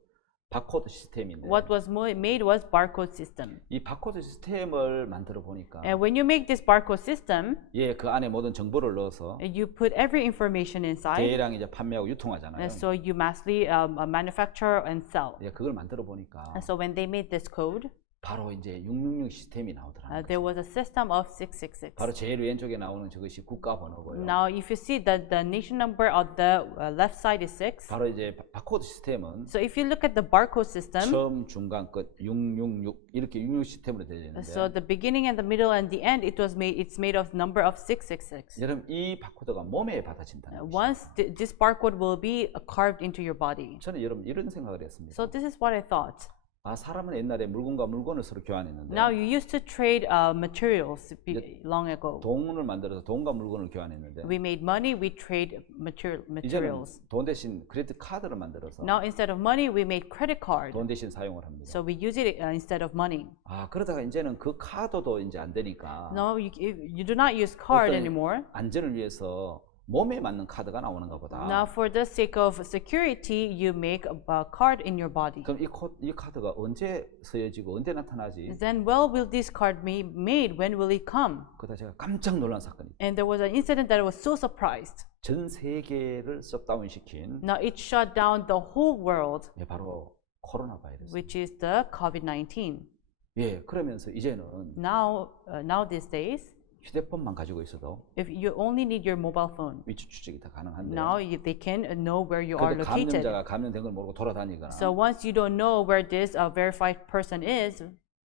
바코드 시스템인데 what was made was barcode system. 이 바코드 시스템을 만들어 보니까 And when you make this barcode system, 예, 그 안에 모든 정보를 넣어서 you put every information inside, 대량 이제 판매하고 유통하잖아요. and so you massly manufacture and sell. 예, 그걸 만들어 보니까 And so when they made this code, 바로 이제 666 시스템이 나오더라고요. there was a system of 666. 바로 제일 왼쪽에 나오는 저것이 국가 번호고요. Now, if you see that the nation number on the left side is 6. 바로 이제 바코드 시스템은 So if you look at the barcode system, 처음, 중간, 끝 666 이렇게 66 시스템으로 되어 있는데 so the beginning and the middle and the end, it's made of number of 666. 여러분 이 바코드가 몸에 받아진다는 것이죠. Once this barcode will be carved into your body. 저는 여러분 이런 생각을 했습니다. So this is what I thought. 아, 사람은 옛날에 물건과 물건을 서로 교환했는데 Now you used to trade materials long ago. 돈을 만들어서 돈과 물건을 교환했는데 We made money, we trade 이제는 materials. 돈 대신 크레딧 카드를 만들어서 Now instead of money, we made credit card. 돈 대신 사용을 합니다. So we use it instead of money. 아, 그러다가 이제는 그 카드도 이제 안 되니까 No, you do not use card 어떤 anymore. 안전을 위해서 몸에 맞는 카드가 나오는가 보다. Now for the sake of security, you make a card in your body. 그럼 이 카드가 언제 쓰여지고 언제 나타나지? Then will this card be made? When will it come? 그러다 제가 깜짝 놀란 사건이 And there was an incident that I was so surprised. 전 세계를 셧다운 시킨 Now it shut down the whole world, 바로 코로나 바이러스. which is the COVID-19. 예, 그러면서 이제는 Now these days, 휴대폰만 가지고 있어도 if you only need your mobile phone, 위치 추적이 다 가능한데. now they can know where you are 그런데 located. 감염자가 감염된 걸 모르고 돌아다니거나 So once you don't know where this verified person is,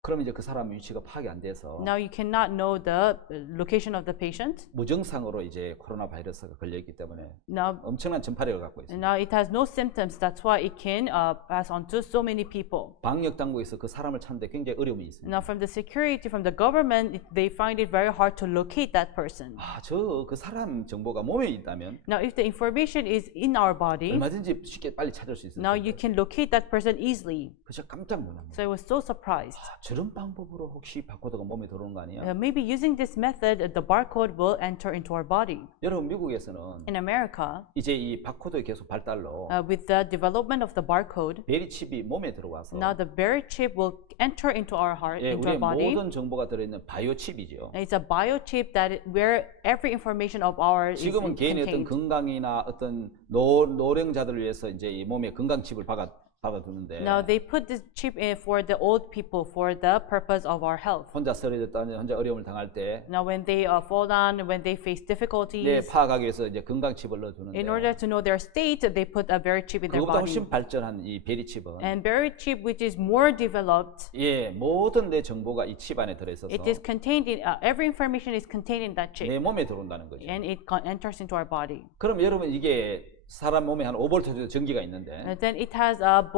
그럼 이제 그 사람 위치가 파악이 안 돼서 now you cannot know the location of the patient. 무증상으로 이제 코로나 바이러스가 걸려 있기 때문에 Now, 엄청난 전파력을 갖고 있습니다. now it has no symptoms. That's why it can pass on to so many people. 방역 당국에서 그 사람을 찾는데 굉장히 어려움이 있습니다. Now, from the security, from the government, they find it very hard to locate that person. 아, 그 사람 정보가 몸에 있다면 Now, if the information is in our body, 얼마든지 쉽게 빨리 찾을 수 있을 now 텐데. you can locate that person easily. 그래서 깜짝 놀랍니다. So I was so surprised. 저런 방법으로 혹시 바코드가 몸에 들어오는 거 아니야? Maybe using this method, the barcode will enter into our body. 여러분 미국에서는 In America, 이제 이 바코드의 계속 발달로 with the development of the barcode, 베리 칩이 몸에 들어와서 now the berry chip will enter into our heart, 예, into our 우리의 body. 모든 정보가 들어있는 바이오 칩이죠. And it's a biochip where every information of ours is 지금은 개인의 어떤 contained. 건강이나 어떤 노령자들을 위해서 이제 이 몸에 건강 칩을 박아두는데 Now they put this chip in for the old people for the purpose of our health. 혼자 쓰러졌다 혼자 어려움을 당할 때 Now when they fall down, when they face 네, difficulties, 파악하기 위해서 이제 건강 칩을 넣어두는데 in order to know their state, they put a berry chip in their 그것보다 body. 훨씬 발전한 이 베리 칩은 And berry chip, which is more developed, 예, 모든 내 정보가 이 칩 안에 들어있어서 it is contained in every information is contained in that chip, 내 몸에 들어온다는 거죠. and it enters into our body. 그럼 여러분 이게 사람 몸에 한 5V 정도 전기가 있는데 And then it has 5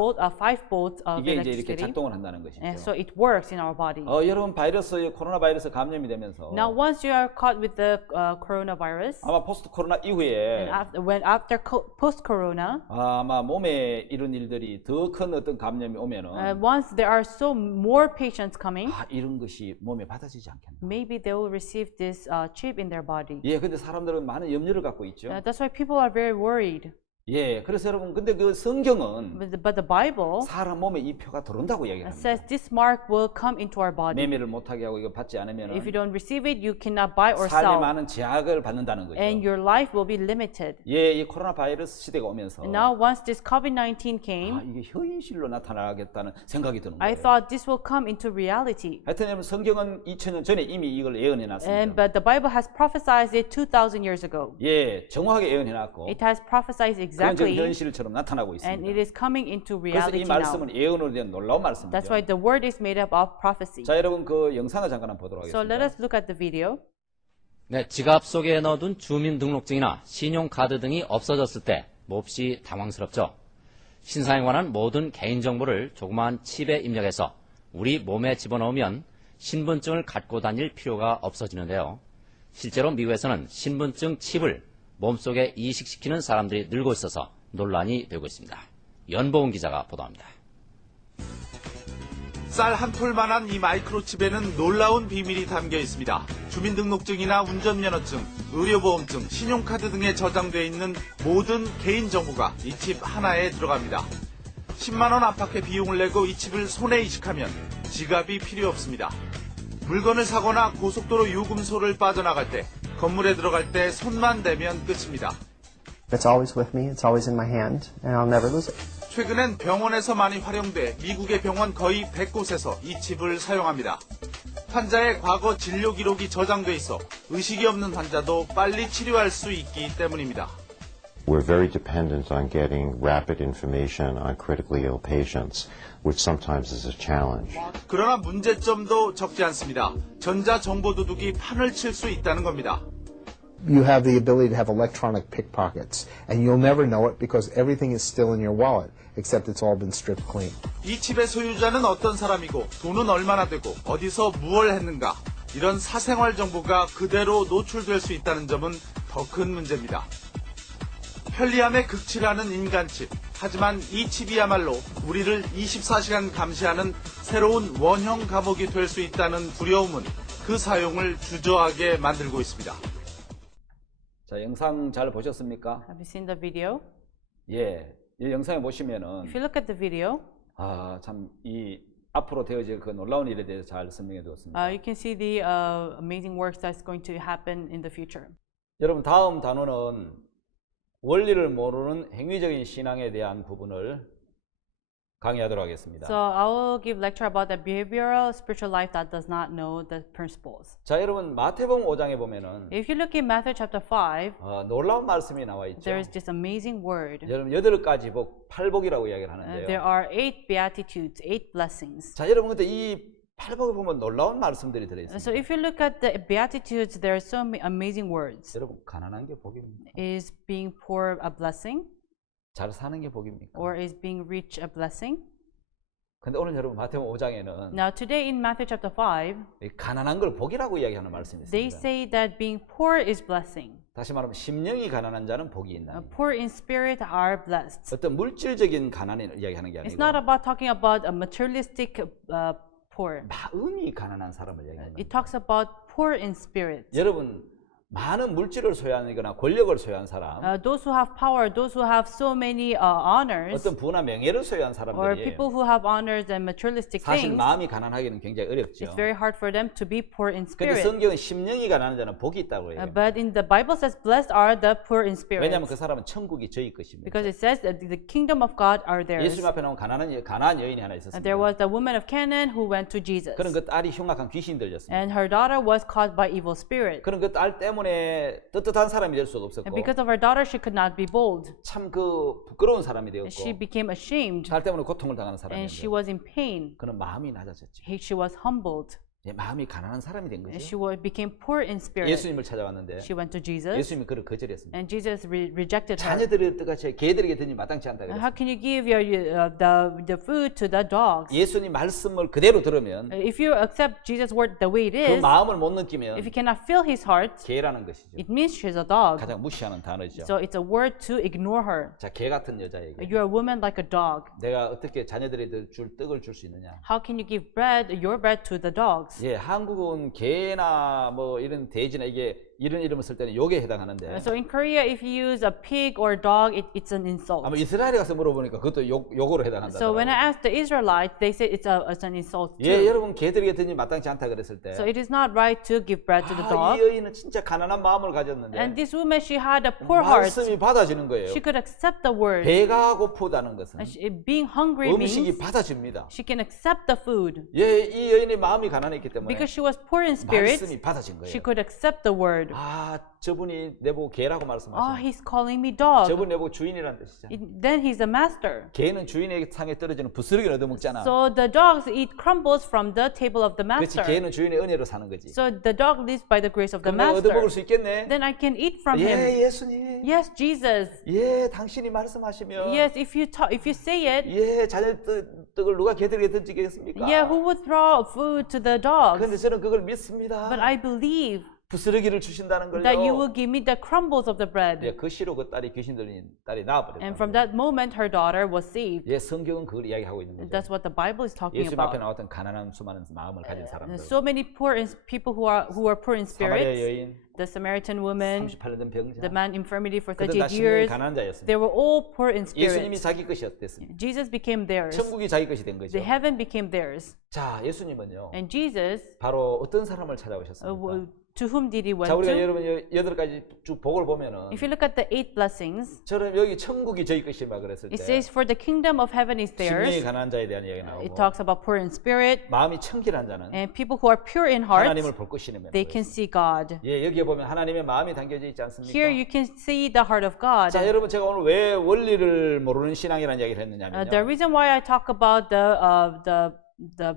volts of 이게 이제 이렇게 electricity, 작동을 한다는 것이죠. and so it works in our body. 여러분 코로나 바이러스 감염이 되면서 Now, once you are caught with the coronavirus, 아마 포스트 코로나 이후에 after post-corona, 아마 몸에 이런 일들이 더 큰 어떤 감염이 오면은 once there are so more patients coming, 이런 것이 몸에 받아지지 않겠나. maybe they will receive this chip in their body. 예, 근데 사람들은 많은 염려를 갖고 있죠. That's why people are very worried. 예, 그래서 여러분 근데 그 성경은 But the Bible 사람 몸에 이 표가 들어온다고 얘기합니다. says this mark will come into our body. 매매를 못하게 하고 이거 받지 않으면 If you don't receive it, you cannot buy or 삶에 sell, 많은 제약을 받는다는 거죠. and your life will be limited. 예, 이 코로나 바이러스 시대가 오면서 And now, once this COVID-19 came, 이게 현실로 나타나겠다는 생각이 드는 I 거예요. thought this will come into reality. 하여튼 여러분 성경은 2000년 전에 이미 이걸 예언해 놨습니다. But the Bible has prophesied it 2,000 years ago. 예, 정확하게 예언해 놨고 It has prophesied 그건 지금 exactly, 현실처럼 나타나고 and 있습니다. it is coming into 그래서 이 reality now. 말씀은 예언으로 된 놀라운 That's 말씀이죠. why the word is made up of prophecy. 자, 여러분 그 영상을 잠깐 한번 보도록 So let 하겠습니다. us look at the video. 네, 지갑 속에 넣어둔 주민등록증이나 신용카드 등이 없어졌을 때 몹시 당황스럽죠. 신상에 관한 모든 개인정보를 조그마한 칩에 입력해서 우리 몸에 집어넣으면 신분증을 갖고 다닐 필요가 없어지는데요. 실제로 미국에서는 신분증 칩을 몸속에 이식시키는 사람들이 늘고 있어서 논란이 되고 있습니다. 연보은 기자가 보도합니다. 쌀 한 톨만한 이 마이크로칩에는 놀라운 비밀이 담겨 있습니다. 주민등록증이나 운전면허증, 의료보험증, 신용카드 등에 저장되어 있는 모든 개인정보가 이 칩 하나에 들어갑니다. 10만 원 안팎의 비용을 내고 이 칩을 손에 이식하면 지갑이 필요 없습니다. 물건을 사거나 고속도로 요금소를 빠져나갈 때, 건물에 들어갈 때 손만 대면 끝입니다. It's always with me. It's always in my hand, and I'll never lose it. 최근엔 병원에서 많이 활용돼 미국의 병원 거의 100곳에서 이 칩을 사용합니다. 환자의 과거 진료 기록이 저장돼 있어 의식이 없는 환자도 빨리 치료할 수 있기 때문입니다. We're very dependent on getting rapid information on critically ill patients, which sometimes is a challenge. 그러나 문제점도 적지 않습니다. 전자정보도둑이 판을 칠 수 있다는 겁니다. You have the ability to have electronic pickpockets, and you'll never know it because everything is still in your wallet, except it's all been stripped clean. 이 칩의 소유자는 어떤 사람이고 돈은 얼마나 되고 어디서 무엇을 했는가 이런 사생활 정보가 그대로 노출될 수 있다는 점은 더 큰 문제입니다. 편리함에 극치라는 인간칩. 하지만 이 칩이야말로 우리를 24시간 감시하는 새로운 원형 감옥이 될 수 있다는 두려움은 그 사용을 주저하게 만들고 있습니다. 자, 영상 잘 보셨습니까? Have you seen the video? 예, 이 영상에 보시면은 If you look at the video, 참 이 앞으로 되어질 그 놀라운 일에 대해서 잘 설명해 두었습니다. you can see the amazing works that's going to happen in the future. 여러분 다음 단어는 원리를 모르는 행위적인 신앙에 대한 부분을 강의하도록 하겠습니다. So I will give lecture about the behavioral spiritual life that does not know the principles. 자, 여러분 마태복음 5장에 보면은 If you look in Matthew chapter 5, 놀라운 말씀이 나와 있죠. there is this amazing word. 여러분 8가지 복, 8복이라고 이야기를 There 하는데요. are 8 beatitudes, 8 blessings. 자, 여러분 근데 이 8복에 보면 놀라운 말씀들이 들어 So 있습니다. if you look at the beatitudes, there are so amazing words. 여러분 가난한 게 복입니까? Is being poor a blessing, 잘 사는 게 복입니까? or is being rich a blessing? 근데 오늘 여러분 마태복음 5장에는 Now today in Matthew chapter 5, 가난한 걸 복이라고 이야기하는 말씀이 they 있습니다. say that being poor is blessing. 다시 말하면 심령이 가난한 자는 복이 있나. Poor in spirit are blessed. 어떤 물질적인 가난을 이야기하는 게 It's not 아니고 about talking about a materialistic poor. 마음이 가난한 사람을 이야기하는 It 거예요. talks about poor in spirit. 여러분 많은 물질을 소유하거나 권력을 소유한 사람, Those who have power, those who have so many honors, 어떤 부나 명예를 소유한 or 사람들이 people who have honors and materialistic 사실 things, 마음이 가난하기는 굉장히 어렵죠. it's very hard for them to be poor in 근데 spirit. 성경은 심령이 가난한 자는 복이 있다고 해요. But in the Bible says, blessed are the poor in spirit. 왜냐하면 그 사람은 천국이 저희 것입니다. Because it says that the kingdom of God are theirs. 예수님 앞에 나온 가난한 여인이 하나 And 있었습니다. there was the woman of Canaan who went to Jesus. 그런 그 딸이 흉악한 귀신 들렸습니다. And her daughter was caught by evil spirit. 그런 그 딸 때문에 떳떳한 사람이 될 수가 없었고 And because of her daughter, she could not be bold. 참 그 부끄러운 사람이 She 되었고 became ashamed. 딸 때문에 고통을 당하는 And she 사람이었는데 was in pain. 그는 마음이 낮아졌죠. She was humbled. 예, 마음이 가난한 사람이 된 And 거죠. she became poor in spirit. 예수님을 찾아왔는데 She went to Jesus. 예수님이 그를 거절했습니다. And Jesus rejected her. 자녀들의 뜻같이 개들에게 드니 마땅치 않다 How 그랬어요. can you give the food to the dogs? 예수님 말씀을 그대로 들으면 If you accept Jesus' word the way it 그 is, 마음을 못 if 느끼면 you cannot feel his heart, 개라는 것이죠. it means she's a dog. 가장 무시하는 단어죠. So it's a word to ignore her. 자, 개 같은 여자에게 You're a woman like a dog. 내가 어떻게 자녀들에게 줄 떡을 줄 수 있느냐? How can you give your bread to the dogs? 예, 한국은 개나 뭐 이런 돼지나 이게 이런 이름을 쓸 때는 욕에 해당하는데 So in Korea, if you use a pig or dog, it's an insult. 아마 이스라엘에 가서 물어보니까 그것도 욕으로 해당한다. So when I asked the Israelites, they say it's an insult 예, too. 여러분 개들에게 드니 마땅치 않다 그랬을 때 So it is not right to give bread to the 이 dog. 여인은 진짜 가난한 마음을 가졌는데 And this woman, she had a poor heart. 말씀이 받아지는 거예요. She could accept the word. 배가 고프다는 것은 Being hungry 음식이 means 받아집니다. she can accept the food. 예, 이 여인의 마음이 가난했기 때문에 Because she was poor in spirit, 말씀이 받아진 거예요. she could accept the word. 아, 저분이 내보고 개라고 Oh, 말씀하시네. he's calling me dog. 저분 내보고 주인이라는 뜻이잖아. Then he's a master. 개는 주인의 상에 떨어지는 부스러기를 얻어먹잖아. So the dogs eat crumbles from the table of the 그렇지, master. 개는 주인의 은혜로 사는 거지. So the dog lives by the grace of the 그럼 내가 얻어먹을 master. 수 있겠네? Then I can eat from him. 예, 예수님. Yes, Jesus. 예, 당신이 말씀하시면 Yes, if you say it, 예, 자녀 떡을 누가 개들에게 던지겠습니까? yeah, who would throw food to the dogs? 그런데 저는 그걸 믿습니다. But I believe 부스러기를 주신다는 걸요. that you will give me the crumbles of the bread. 예, 그 시로 그 딸이 귀신 들린 딸이 나와버렸다. And from that moment, her daughter was saved. 예, 성경은 그걸 이야기하고 있는 거죠. That's what the Bible is talking 예수님 앞에 about. 나왔던 가난한 수많은 마음을 가진 사람들. So many people who are poor in 사마리아 spirit, 여인, the Samaritan woman, 38년 된 병자. the man infirmity for 그들 다 38 심령이 years, 가난한 자였습니다. they were all poor in 예수님이 spirit. 자기 것이 됐습니다. Jesus became theirs. 천국이 자기 것이 된 거죠. The heaven became theirs. 자, 예수님은요. And Jesus, 바로 어떤 사람을 찾아오셨습니까? To whom did he went 자, 우리가 to? 여러분 8가지 쭉 복을 보면은 If you look at the 8 blessings, 저는 여기 천국이 저희 것이라 그랬을 it 때 says, for the kingdom of heaven is 심령이 theirs. 가난한 자에 대한 이야기 It 나오고 talks about poor in spirit, 마음이 청결한 자는 and people who are pure in heart, 하나님을 볼 것이라며 they can see God. 예, 여기에 보면 하나님의 마음이 담겨져 있지 않습니까? Here you can see the heart of God. 자, 여러분 제가 오늘 왜 원리를 모르는 신앙이라는 이야기를 했느냐면요. The reason why I talk about the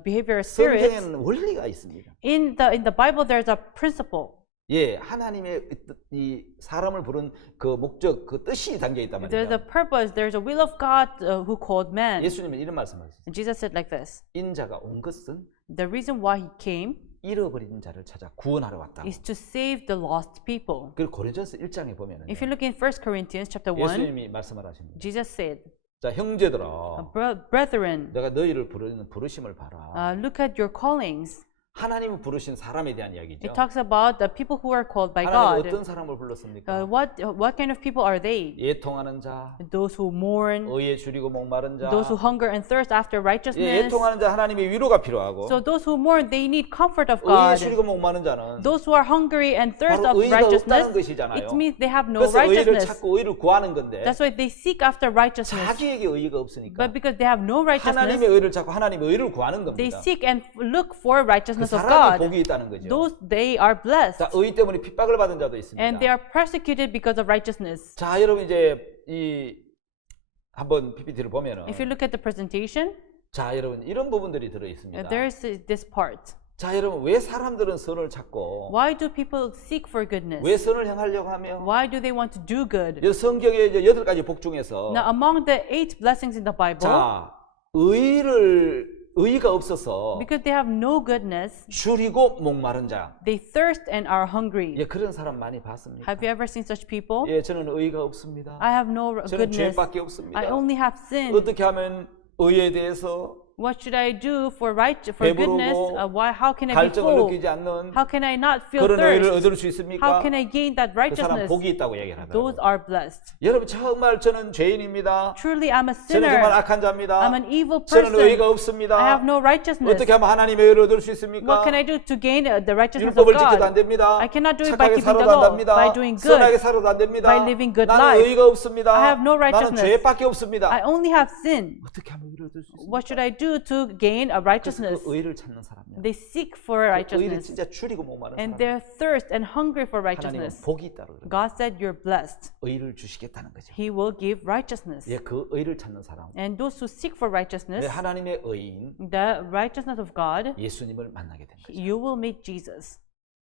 behavioral spirits, 성경에는 원리가 있습니다. in the Bible there's a principle. 예, 하나님의 이 사람을 부른 그 목적, 그 뜻이 담겨 있단 There's a 말이에요. purpose. There's a will of God who called man. 예수님은 이런 말씀하셨어요. And Jesus said like this: 인자가 온 것은 the reason why he came 잃어버린 자를 찾아 구원하러 왔다고. is to save the lost people. 그리고 고린도서 1장에 보면은 If you look in 1 Corinthians chapter 1, 예수님이 말씀을 하십니다. Jesus said, 자, 형제들아, Brethren, 내가 너희를 부르는 부르심을 봐라. look at your callings. 하나님을 부르신 사람에 대한 이야기죠. It talks about the people who are called by 하나님 God. 어떤 사람을 불렀습니까? What kind of people are they? 예통하는 자, Those who mourn, 의에 줄이고 목마른 자. those who hunger and thirst after 예, righteousness. 예통하는 자 하나님의 위로가 필요하고 So those who mourn, they need comfort of 의에 God. 줄이고 목마른 자는 Those who are hungry and thirst 바로 of 의가 righteousness, 없다는 것이잖아요. it means they have no 그래서 의를 righteousness. 찾고 의를 구하는 건데 That's why they seek after righteousness. 자기에게 의가 없으니까 But because they have no 하나님의 righteousness, 의를 찾고 하나님의 의를 구하는 they 겁니다. seek and look for 그 righteousness of 사람이 God. 복이 있다는 거죠. Those they are blessed. 자, 의 때문에 핍박을 받은 자도 있습니다. And they are persecuted because of righteousness. 자, 여러분 이제 이 한번 PPT를 보면은 If you look at the presentation, 자, 여러분 이런 부분들이 들어 있습니다. there is this part. 자, 여러분 왜 사람들은 선을 찾고 Why do people seek for goodness? 왜 선을 행하려고 하며 Why do they want to do good? 이 성경의 이제 8가지 복 중에서 Now, among the 8 blessings in the Bible, 자, 의가 없어서 because they have no goodness, 줄이고 목마른 자. they thirst and are hungry. 예, 그런 사람 많이 봤습니까? Have you ever seen such people? 예, 저는 의가 없습니다. I have no 저는 goodness. 죄밖에 없습니다. I only have sin. 어떻게 하면 의에 대해서 What should I do for 배부르고 goodness? Why? How can I be 갈증을 full? 느끼지 않는 How can I not feel 그런 의를 thirst? 얻을 수 있습니까? How can I gain that 그 사람 righteousness? 복이 있다고 얘기를 Those 하더라고요. are blessed. 여러분 정말 저는 죄인입니다. Truly, I'm a 저는 정말 sinner. 악한 자입니다. I'm an evil 저는 person. 의가 없습니다. I have no righteousness. 어떻게 하면 하나님의 의를 얻을 수 있습니까? What can I do to gain the righteousness of 율법을 지켜도 안 God? 됩니다. I cannot do it by 착하게 keeping the 살아도 안 law, 됩니다. by doing good, 선하게 살아도 안 됩니다. by living good 나는 life. 의가 없습니다. I have no 나는 righteousness. 죄밖에 없습니다. I only have sin. 어떻게 하면 의를 얻을 수 있습니까? What should I do to gain a 그래서 righteousness? 그 의를 찾는 사람이야. They seek for 의를 righteousness. 진짜 줄이고 목마른 And 사람. they're thirst and hungry for 하나님은 righteousness. 복이 있다고 그래요. God said you're blessed. 의를 주시겠다는 거죠. He will give righteousness. 예, 그 의를 찾는 사람. And those who seek for righteousness, 네, 하나님의 의인 the righteousness of God, 예수님을 만나게 된 거죠. you will meet Jesus.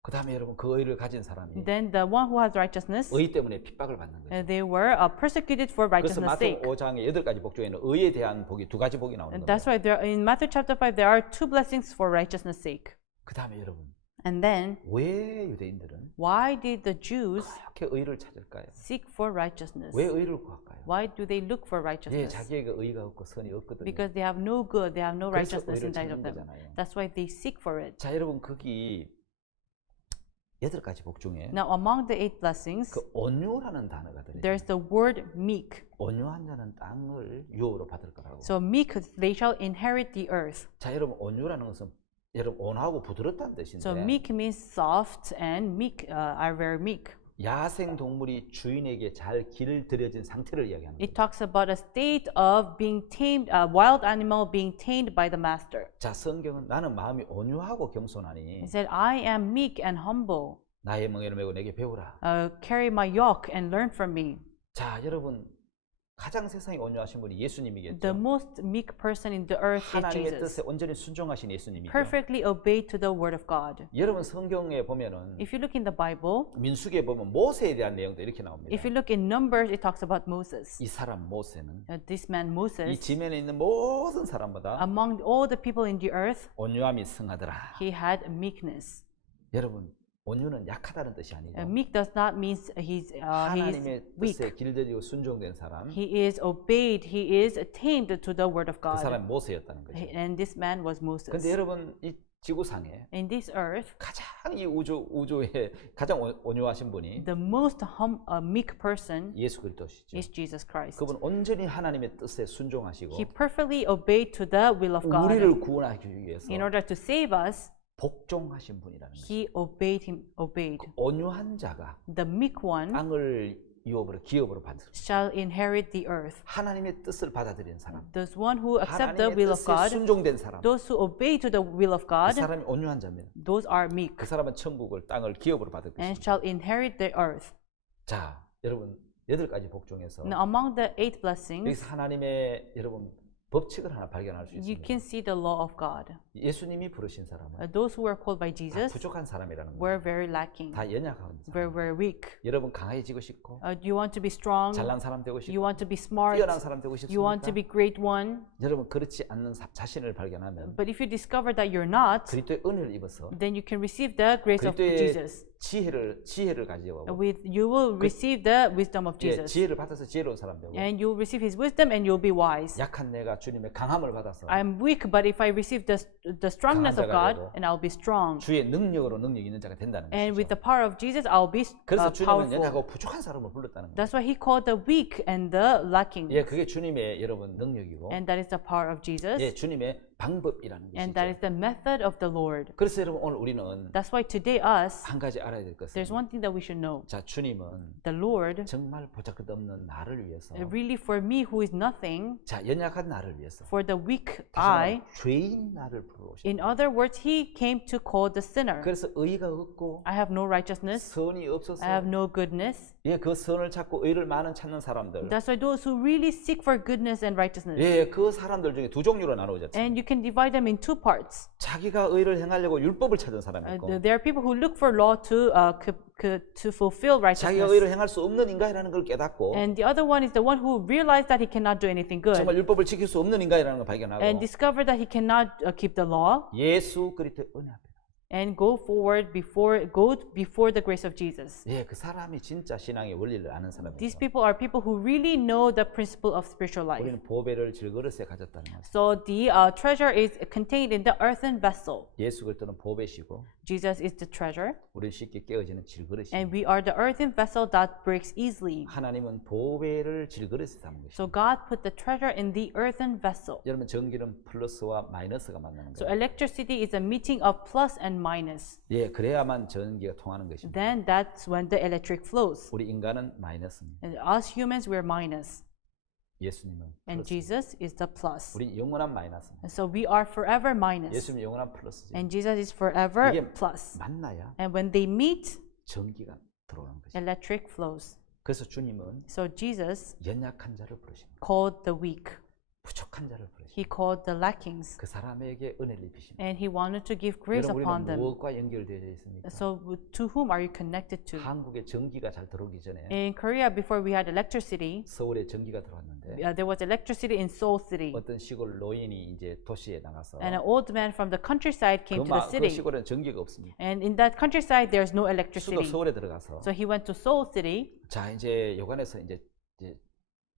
그 다음에 여러분 그 의를 가진 사람이 Then the one who has righteousness, 의 때문에 핍박을 받는 거죠. they were persecuted for 그래서 righteousness' 마태 sake. 5장의 8가지 복 중에는 의에 대한 복이 2가지 복이 나오는 And 거예요. that's why there, in Matthew chapter 5, there are 2 blessings for righteousness' sake. 그 다음에 여러분 And then, 왜 유대인들은 why did the Jews 그렇게 의를 찾을까요? seek for righteousness? 왜 의를 구할까요? Why do they look for 예, righteousness? 자기에게 의가 없고 선이 없거든요. Because they have no good, they have no 그래서 righteousness 의를 inside 찾는 of them. 거잖아요. That's why they seek for it. 자, 여러분 거기 8가지 복 중에 Now, among the 8 blessings, 그 온유라는 단어가 들어요. there's the word meek. 온유한 자는 땅을 유업으로 받을 거라고. So meek, they shall inherit the earth. 자, 여러분 온유라는 것은 여러분 온화하고 부드럽다는 뜻인데 So meek means soft, and meek are very meek. 야생 동물이 주인에게 잘 길 들여진 상태를 이야기합니다. It talks about a state of being tamed, a wild animal being tamed by the master. 자, 성경은 나는 마음이 온유하고 겸손하니 He said, I am meek and humble. 나의 멍에를 메고 내게 배우라. Carry my yoke and learn from me. 자, 여러분 가장 세상에 온유하신 분이 The 예수님이겠죠. most meek person in the earth is 하나님의 Jesus. 뜻에 온전히 순종하신 예수님이죠. Perfectly obeyed to the word of God. 여러분 성경에 보면은 If you look in the Bible, 민수기에 보면 모세에 대한 내용도 이렇게 나옵니다. if you look in Numbers, it talks about Moses. 이 사람 모세는 This man 이 Moses, 지면에 있는 모든 사람보다 among all the people in the earth, 온유함이 승하더라. he had meekness. 여러분 온유는 약하다는 뜻이 아니죠. Meek does not mean he's 하나님의 weak. 뜻에 길들이고 순종된 사람, He is obeyed. He is tamed to the word of 그 God. 사람이 모세였다는 거죠. And this man was Moses. 근데 여러분 이 지구상에 In this earth, 가장 이 우주에 가장 온유하신 분이 the most meek person 예수 그리스도시죠. is Jesus Christ. 그분 온전히 하나님의 뜻에 순종하시고 He perfectly obeyed to the will of God. 우리를 구원하기 위해서 In order to save us, 복종하신 분이라는 거죠. He obeyed. 온유한 자가 The meek one 땅을 유업으로 기업으로 받는 shall inherit the earth. 하나님의 뜻을 받아들이는 사람, Those one who accept the 하나님의 will of 뜻에 God, 순종된 사람, those who obey to the will of 그 God, 사람이 온유한 자입니다. those are meek 그 사람은 천국을 땅을 기업으로 받을 and 것입니다. shall inherit the earth. 자, 여러분 8가지 복종에서 Now, among the 8 blessings, 여기서 하나님의 여러분 법칙을 하나 발견할 수 you 있습니다. can see the law of God. 예수님이 부르신 사람은 Those who were called by 다 Jesus 부족한 사람이라는 were 거예요. very lacking, 다 연약한 were 사람. very weak. 여러분 강해지고 싶고 You want to be strong, 잘난 사람 되고 싶고 you want to be smart, 뛰어난 사람 되고 you want to 싶습니까? be great one. 여러분 그렇지 않는 자신을 발견하면 But if you discover that you're not, 그리스도의 은혜를 입어서 then you can receive the grace of Jesus. 그리스도의 지혜를 가지고 You will receive the wisdom of 예, Jesus. 지혜를 받아서 지혜로운 사람 되고 And you'll receive his wisdom and you'll be wise. 약한 내가 주님의 강함을 받아서 I'm weak, but if I receive the strongness of 강한 자가 God, 되고 and I'll be strong. 주의 능력으로 능력 있는 자가 된다는 And with 것이죠. the power of Jesus, I'll be 그래서 주님은 powerful. 연약하고 부족한 사람을 불렀다는 거예요. That's why he called the weak and the lacking. 예, 그게 주님의 여러분 능력이고 And that is the power of Jesus. 예, 주님의 방법이라는 And that 것이죠. is the method of the Lord. 그래서 여러분 오늘 우리는 That's why today us, 한 가지 알아야 될 것은 there's one thing that we should know. 자, 주님은 The Lord, 정말 보잘것없는 나를 위해서 really for me who is nothing, 자, 연약한 나를 위해서 for the weak 다시 I, 말하면 죄인 나를 부르셨다. in other words, he came to call the sinner. 그래서 의가 없고 I have no righteousness, 선이 없어서 I have no goodness. 예, 그 선을 찾고 의를 많은 찾는 사람들 That's why those who really seek for goodness and righteousness. 예, 그 사람들 중에 두 종류로 나누어졌죠. And you can divide them in two parts. 자기가 의를 행하려고 율법을 찾은 사람이 있고 There are people who look for law to fulfill 자기가 righteousness. 의를 행할 수 없는 인간이라는 걸 깨닫고 And the other one is the one who realized that he cannot do anything good 정말 율법을 지킬 수 없는 인간이라는 걸 발견하고 and discovered that he cannot keep the law 예수 그리스도의 은혜 앞에 and go before the grace of Jesus. 예, 그 사람이 진짜 신앙의 원리를 아는 사람이죠. These people are people who really know the principle of spiritual life. 우리는 보배를 질그릇에 가졌다는 거죠. So the treasure is contained in the earthen vessel. 예수 그리스도는 보배시고 Jesus is the treasure, 우리는 쉽게 깨어지는 질그릇이고 and we are the earthen vessel that breaks easily. 하나님은 보배를 질그릇에 담은 So 것입니다. God put the treasure in the earthen vessel. 여러분 전기는 플러스와 마이너스가 만나는 So 거예요. electricity is a meeting of plus and minus. 예, 그래야만 전기가 통하는 것입니다. Then that's when the electric flows. 우리 인간은 마이너스입니다. And us humans, we're minus. 예수님은 And 플러스. Jesus is the plus. 우리 영원한 마이너스입니다. And so we are forever minus. 예수님 영원한 플러스죠. And Jesus is forever 이게 plus. 만나야 And when they meet, 전기가 들어오는 것입니다. electric flows. 그래서 주님은 So Jesus 연약한 자를 부르십니다. called the weak. 부족한 자를 부르십니다. He called the lackings. 그 사람에게 은혜를 입히십니다. And he wanted to give grace 여러분 upon 우리는 them. 무엇과 연결되어 있습니까? So to whom are you connected to? 한국에 전기가 잘 들어오기 전에 In Korea, before we had electricity, 서울에 전기가 들어왔는데 there was electricity in Seoul City. 어떤 시골 노인이 이제 도시에 나가서 And an old man from the countryside came to the 그 city. 시골에는 전기가 없습니다. And in that countryside, there's no 수도 electricity. 서울에 들어가서 So he went to Seoul City. 자 이제 여관에서 이제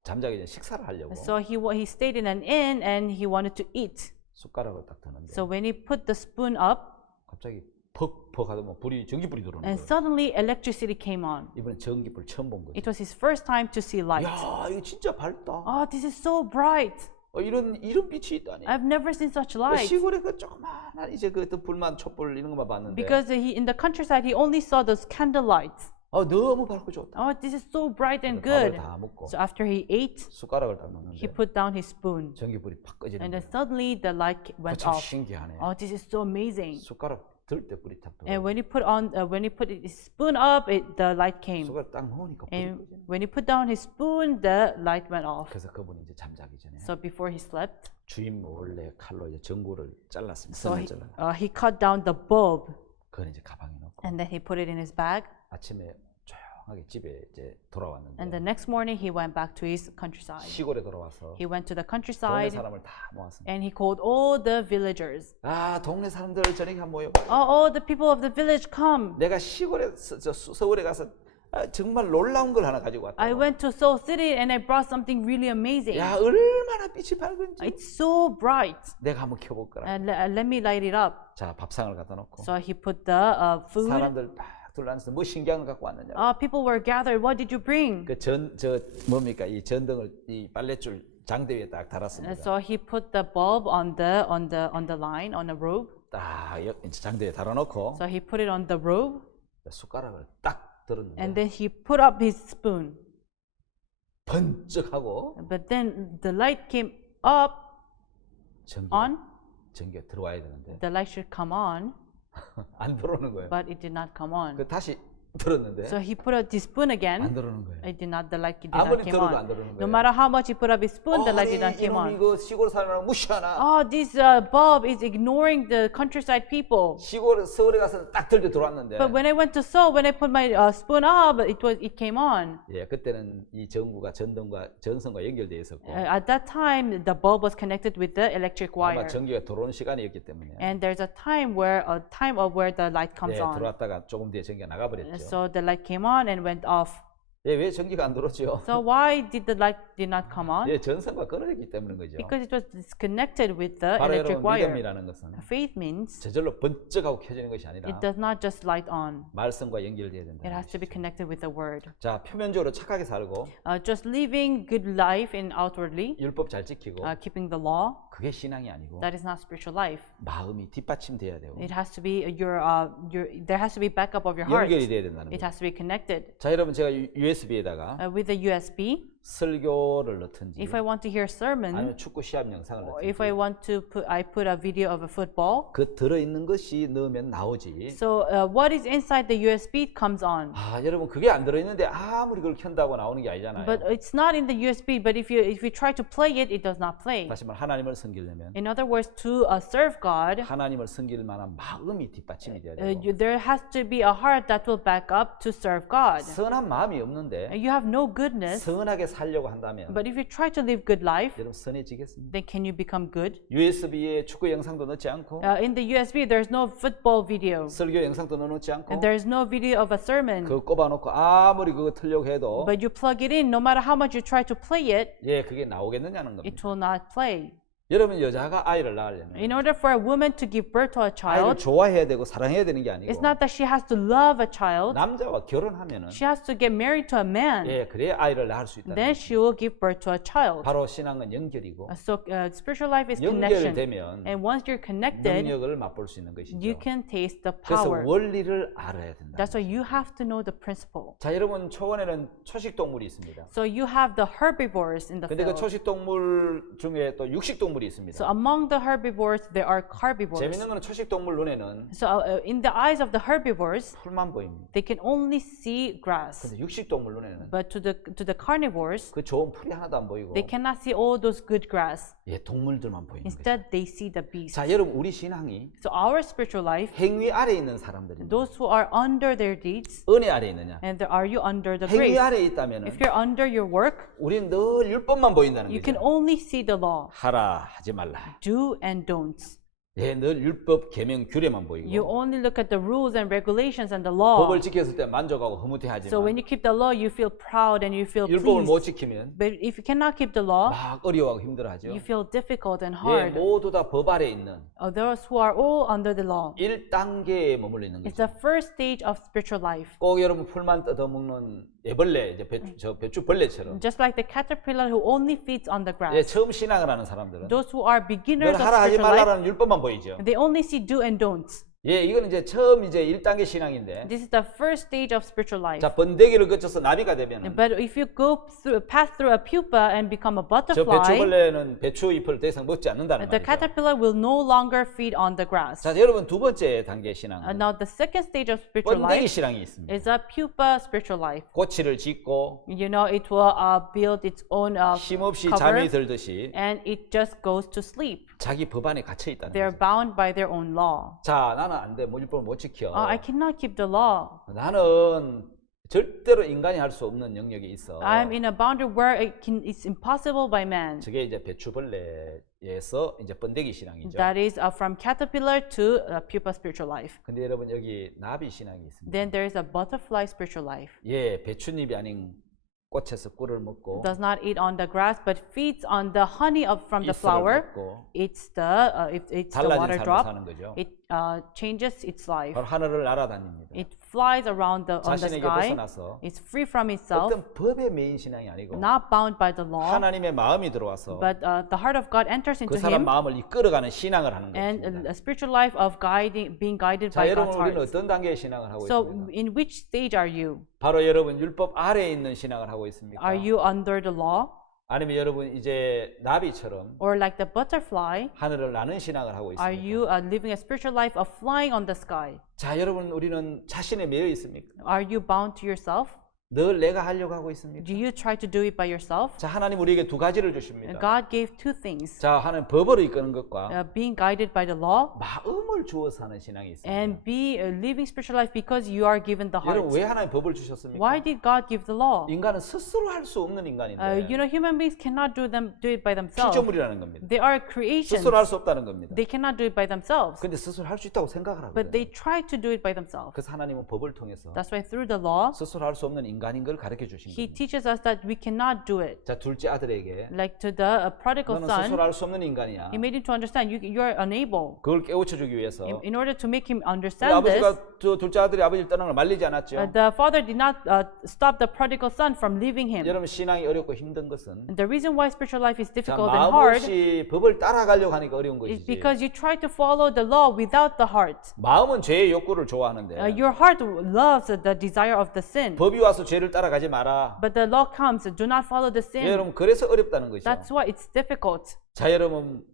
잠자기 전에 식사를 하려고 So he stayed in an inn and he wanted to eat. 숟가락을 딱 드는데 So when he put the spoon up, 갑자기 퍽퍽 하더니 불이 전기불이 들어오는 and 거예요. suddenly electricity came on. 이번엔 전기불 처음 본 거죠. It was his first time to see light. 야 이거 진짜 밝다. Oh, this is so bright. 이런 빛이 있다니. I've never seen such light. 시골에 그 조그마한 이제 그 불만 촛불 이런 것만 봤는데 Because in the countryside, he only saw those candle lights. 너무 밝고 좋다. Oh, this is so bright and 밥을 good. 다 먹고 So after he ate, 숟가락을 딱 he 넣는데 put down his spoon. 전기불이 팍 꺼지는 And then 거예요. suddenly the light went 참 off. 신기하네. Oh, this is so amazing. 숟가락 들 때 불이 탁 And 들어오고 when he put his spoon up, the light came. 숟가락 딱 넣으니까 불이 And 꺼지는 거예요. when he put down his spoon, the light went off. 그래서 그분이 이제 잠자기 전에 So before he slept, 주인 몰래 칼로 이제 전구를 잘랐습니다. so 선을 잘라. he cut down the bulb 그건 이제 가방에 넣고 and then he put it in his bag. 아침에 조용하게 집에 이제 돌아왔는데 And the next morning, he went back to his countryside. 시골에 돌아와서 He went to the 동네 countryside 사람을 다 모았습니다. and he called all the villagers. 동네 사람들 저녁에 한번 모여. Oh, the people of the village, come. 내가 시골에 서울에 가서 정말 놀라운 걸 하나 가지고 왔다. I went to Seoul City and I brought something really amazing. 야 얼마나 빛이 밝은지 It's so bright. 내가 한번 켜볼 거라. And let me light it up. 자 밥상을 갖다 놓고 So he put the food. 사람들 딱 둘러앉아서 뭐 신기한 걸 갖고 왔느냐. People were gathered. What did you bring? 저 뭡니까 이 전등을 이 빨랫줄 장대 위에 딱 달았습니다. So he put the bulb on the line on a rope. 딱 이제 장대에 달아놓고 So he put it on the robe, 숟가락을 딱 들었는데 and then he put up his spoon. 번쩍하고 But then the light came up on. 전기가 들어와야 되는데 The light should come on, 안 들어오는 거예요. but it did not come on. 그 다시 들었는데 So he put up the spoon 안 again. 들어오는 거예요. It did not. The light did not 아무리 came 들어도 안 on. 들어오는 No 거예요. matter how much he put up his spoon, the light did not came 이놈 on. 이거 시골 사람이라고 무시하나? Oh, this bulb is ignoring the countryside people. 시골 서울에 가서 딱 들고 들어왔는데 But when I went to Seoul, when I put my spoon up, it came on. 예, 그때는 이 전구가 전선과 연결되어 있었고 At that time, the bulb was connected with the electric 아마 wire, 전기가 들어오는 시간이었기 때문에 and there's a time where the light comes 예, on. 들어왔다가 조금 뒤에 전기가 나가버렸죠. So the light came on and went off. 예, 왜 전기가 안 들어오죠? So why did the light did not come on? 예, 전선과 끊어졌기 때문인 거죠. Because it was disconnected with the 바로 electric 여러분 wire. 믿음이라는 것은 Faith means 저절로 번쩍하고 켜지는 것이 아니라 it does not just light on. 말씀과 연결돼야 된다. It has to be connected with the word. 자, 표면적으로 착하게 살고 Just living good life in outwardly, 율법 잘 지키고 keeping the law, 그게 신앙이 아니고 that is not spiritual life. 마음이 뒷받침돼야 되고 It has to be there has to be backup of your heart. 연결이 돼야 된다는 It 거예요. has to be connected. 자, 여러분 제가 USB에다가 With the USB, 설교를 넣든지 if I want to hear sermon, 아니면 축구 시합 영상을 or if I 넣든지 want to put a video of a football. 그 들어있는 것이 넣으면 나오지. So what is inside the USB comes on. 아, 여러분 그게 안 들어있는데 아무리 그걸 켠다고 나오는 게 아니잖아요. But it's not in the USB. But if you try to play it, it does not play. 다시 말해 하나님을 섬기려면 In other words, to serve God, 하나님을 섬길 만한 마음이 뒷받침이 돼야 돼요. there has to be a heart that will back up to serve God. 선한 마음이 없는데 You have no goodness, 선하게 살려고 한다면 but if you try to live good life, 여러분 선해지겠습니다. then can you become good? USB에 축구 영상도 넣지 않고 In the USB, there's no football video. 설교 영상도 넣지 않고 And there's no video of a sermon. 그거 꼽아놓고 아무리 그거 틀려고 해도 But you plug it in, no matter how much you try to play it, 예, 그게 나오겠느냐는 겁니다. it will not play. 여러분 여자가 아이를 낳으려면 In order for a woman to give birth to a 아이를 child, 좋아해야 되고 사랑해야 되는 게 아니고 it's not that she has to love a child. 남자와 결혼하면은 She has to get married to a man. 예, 그래야 아이를 낳을 수 있다. Then she will give birth to a child. 바로 신앙은 연결이고 So spiritual life is connection. 연결되면 And once you're connected, 능력을 맛볼 수 있는 것이죠. you can taste the 그래서 power. 원리를 알아야 된다. That's why you have to know the principle. 자, 여러분 초원에는 초식 동물이 있습니다. So you have the herbivores in the 근데 그 field. 초식 동물 중에 또 육식 동물이 있습니다. So among the herbivores, there are carnivores. 재밌는 거는 초식 동물 눈에는 So in the eyes of the herbivores, 풀만 보입니다. they can only see grass. 근데 육식 동물 눈에는 But to the carnivores, 그 좋은 풀이 하나도 안 보이고 they cannot see all those good grass. 예, 동물들만 보이는 거죠. Instead, they see the beast. 자, 여러분 우리 신앙이 So our spiritual life, 행위 아래에 있는 사람들입니다. those who are under their deeds, 은혜 아래에 있느냐? and are you under the 행위 grace? 아래에 있다면은 If you're under your work, 우리는 늘 율법만 보인다는 you can 거죠. only see the law. 하라 하지 말라. Do and don'ts. 예, 늘 율법 계명 규례만 보이고 You only look at the rules and regulations and the law. 법을 지켰을 때 만족하고 흐뭇해하지만 So when you keep the law, you feel proud and you feel 율법을 못 pleased. 지키면 But if you cannot keep the law, 막 어려워하고 힘들어하죠. you feel difficult and 예, hard. 모두 다 법 아래 있는 Those who are all under the law. 1단계에 머물러 있는 It's 거죠. the first stage of spiritual life. 꼭 여러분 풀만 뜯어먹는 애벌레, 이제 배추 벌레처럼 Just like the caterpillar who only feeds on the 예, grass. 처음 신앙을 하는 사람들은 Those who are 늘 beginners of 하라 하지 spiritual life, 말라라는 율법만 보이죠. they only see do and don'ts. 예, 이건 이제 처음 이제 1단계 신앙인데 This is the first stage of spiritual life. 자, 번데기를 거쳐서 나비가 되면은 But if you pass through a pupa and become a 저 butterfly, 배추벌레는 배추 잎을 더 이상 먹지 않는다는 the 말이죠. caterpillar will no longer feed on the grass. 자, 여러분 두 번째 단계 신앙은 Now the second stage of spiritual 번데기 life 신앙이 있습니다. is a pupa spiritual life. 꼬치를 짚고 You know, it will build its own 힘없이 cover, 잠이 들듯이 and it just goes to sleep. 자기 법 안에 갇혀 있다는 They're 거죠. bound by their own law. 자, 나는 안 돼. 뭐 율법을 못 지켜. I cannot keep the law. 나는 절대로 인간이 할 수 없는 영역이 있어. I'm in a boundary where it's impossible by man. 저게 이제 배추벌레에서 이제 번데기 신앙이죠. That is from caterpillar to pupa spiritual life. 근데 여러분 여기 나비 신앙이 있습니다. Then there is a butterfly spiritual life. 예, 배추잎이 아닌 꽃에서 꿀을 먹고 Does not eat on the grass, but feeds on the honey from the 잎을 flower. 먹고 It's the water 달라진 삶을 drop. 사는 거죠. It changes its life. 바로 하늘을 날아다닙니다. It flies around on the 자신에게 sky. 벗어나서 It's free from itself, 어떤 법의 메인 신앙이 아니고 not bound by the law, 하나님의 마음이 들어와서 but the heart of God enters 그 into 사람 him, 마음을 이끌어가는 신앙을 하는 and 것입니다. a spiritual life of being guided 자, by 여러분 God's 우리는 heart. 어떤 단계의 신앙을 하고 So, 있습니까? in which stage are you? 바로 여러분 율법 아래에 있는 신앙을 하고 있습니까? Are you under the law, 아니면 여러분 이제 나비처럼 or like the butterfly? 하늘을 나는 신앙을 하고 Are 있습니까? you living a spiritual life of flying on the sky? 자, 여러분 우리는 자신에 매여 있습니까? Are you bound to yourself? 늘 내가 하려고 하고 있습니까? Do you try to do it by yourself? 자, 하나님 우리에게 두 가지를 주십니다. God gave two things: 자, 하나님 법으로 이끄는 것과 being guided by the law, 마음을 주어서 하는 신앙이 있습니다. and be living spiritual life because you are given the 여러분 heart. 왜 하나님 법을 주셨습니까? Why did God give the law? 인간은 스스로 할 수 없는 인간인데 Human beings cannot do it by themselves. 피조물이라는 겁니다. They are creations. 스스로 할 수 없다는 겁니다. They cannot do it by themselves, 근데 스스로 할 수 있다고 생각을 but 하거든요. they try to do it by themselves. 그래서 하나님은 법을 통해서 That's why through the law, 스스로 할 수 없는 인간인 걸 가르쳐 주신 He 겁니다. teaches us that we cannot do it. 자, 둘째 아들에게 Like to the prodigal 너는 son, 스스로 할 수 없는 인간이야. He made him to understand you are unable. 그걸 깨우쳐 주기 위해서 In order to make him 우리 understand this, 아버지가 저 둘째 아들이 아버지를 떠나는 걸 말리지 않았죠. the father did not stop the prodigal son from leaving him. 여러분 신앙이 어렵고 힘든 것은 And the reason why spiritual life is 자, difficult and 마음 hard 없이 법을 따라가려고 하니까 어려운 is 것이지. because you try to follow the law without the heart. 마음은 죄의 욕구를 좋아하는데 Your heart loves the desire of the sin, 법이 와서 죄를 따라가지 마라. but the law comes, do not follow the sin. 여러분 그래서 어렵다는 것이죠. That's why it's difficult. 자, 여러분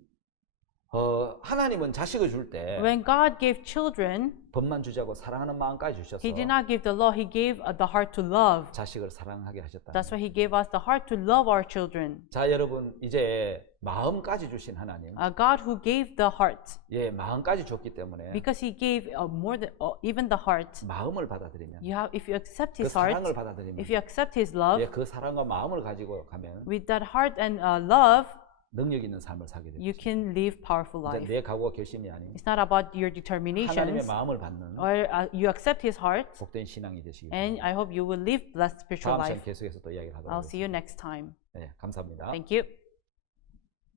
하나님은 자식을 줄 때 When God gave children, 법만 주자고 사랑하는 마음까지 주셔서 He did not give the law, He gave the heart to love. 자식을 사랑하게 하셨다. That's why He gave us the heart to love our children. 자, 여러분 이제 마음까지 주신 하나님, A God who gave the heart, 예, 마음까지 줬기 때문에 because He gave more than even the heart. 마음을 받아들이면 If you accept 그 His heart, 사랑을 받아들이면 if you accept His love, 예, 그 사랑과 마음을 가지고 가면 with that heart and love, 능력 있는 삶을 살게 you 됩니다. can live powerful 이제 life. 내 각오와 결심이 아닌 It's not about your 하나님의 determinations, 마음을 받는 or you accept His heart, 복된 신앙이 되시기 and 바랍니다. I hope you will live blessed spiritual 다음 시간 life. 계속해서 또 이야기를 하도록 I'll see you 하겠습니다. next time. 네, 감사합니다. Thank you.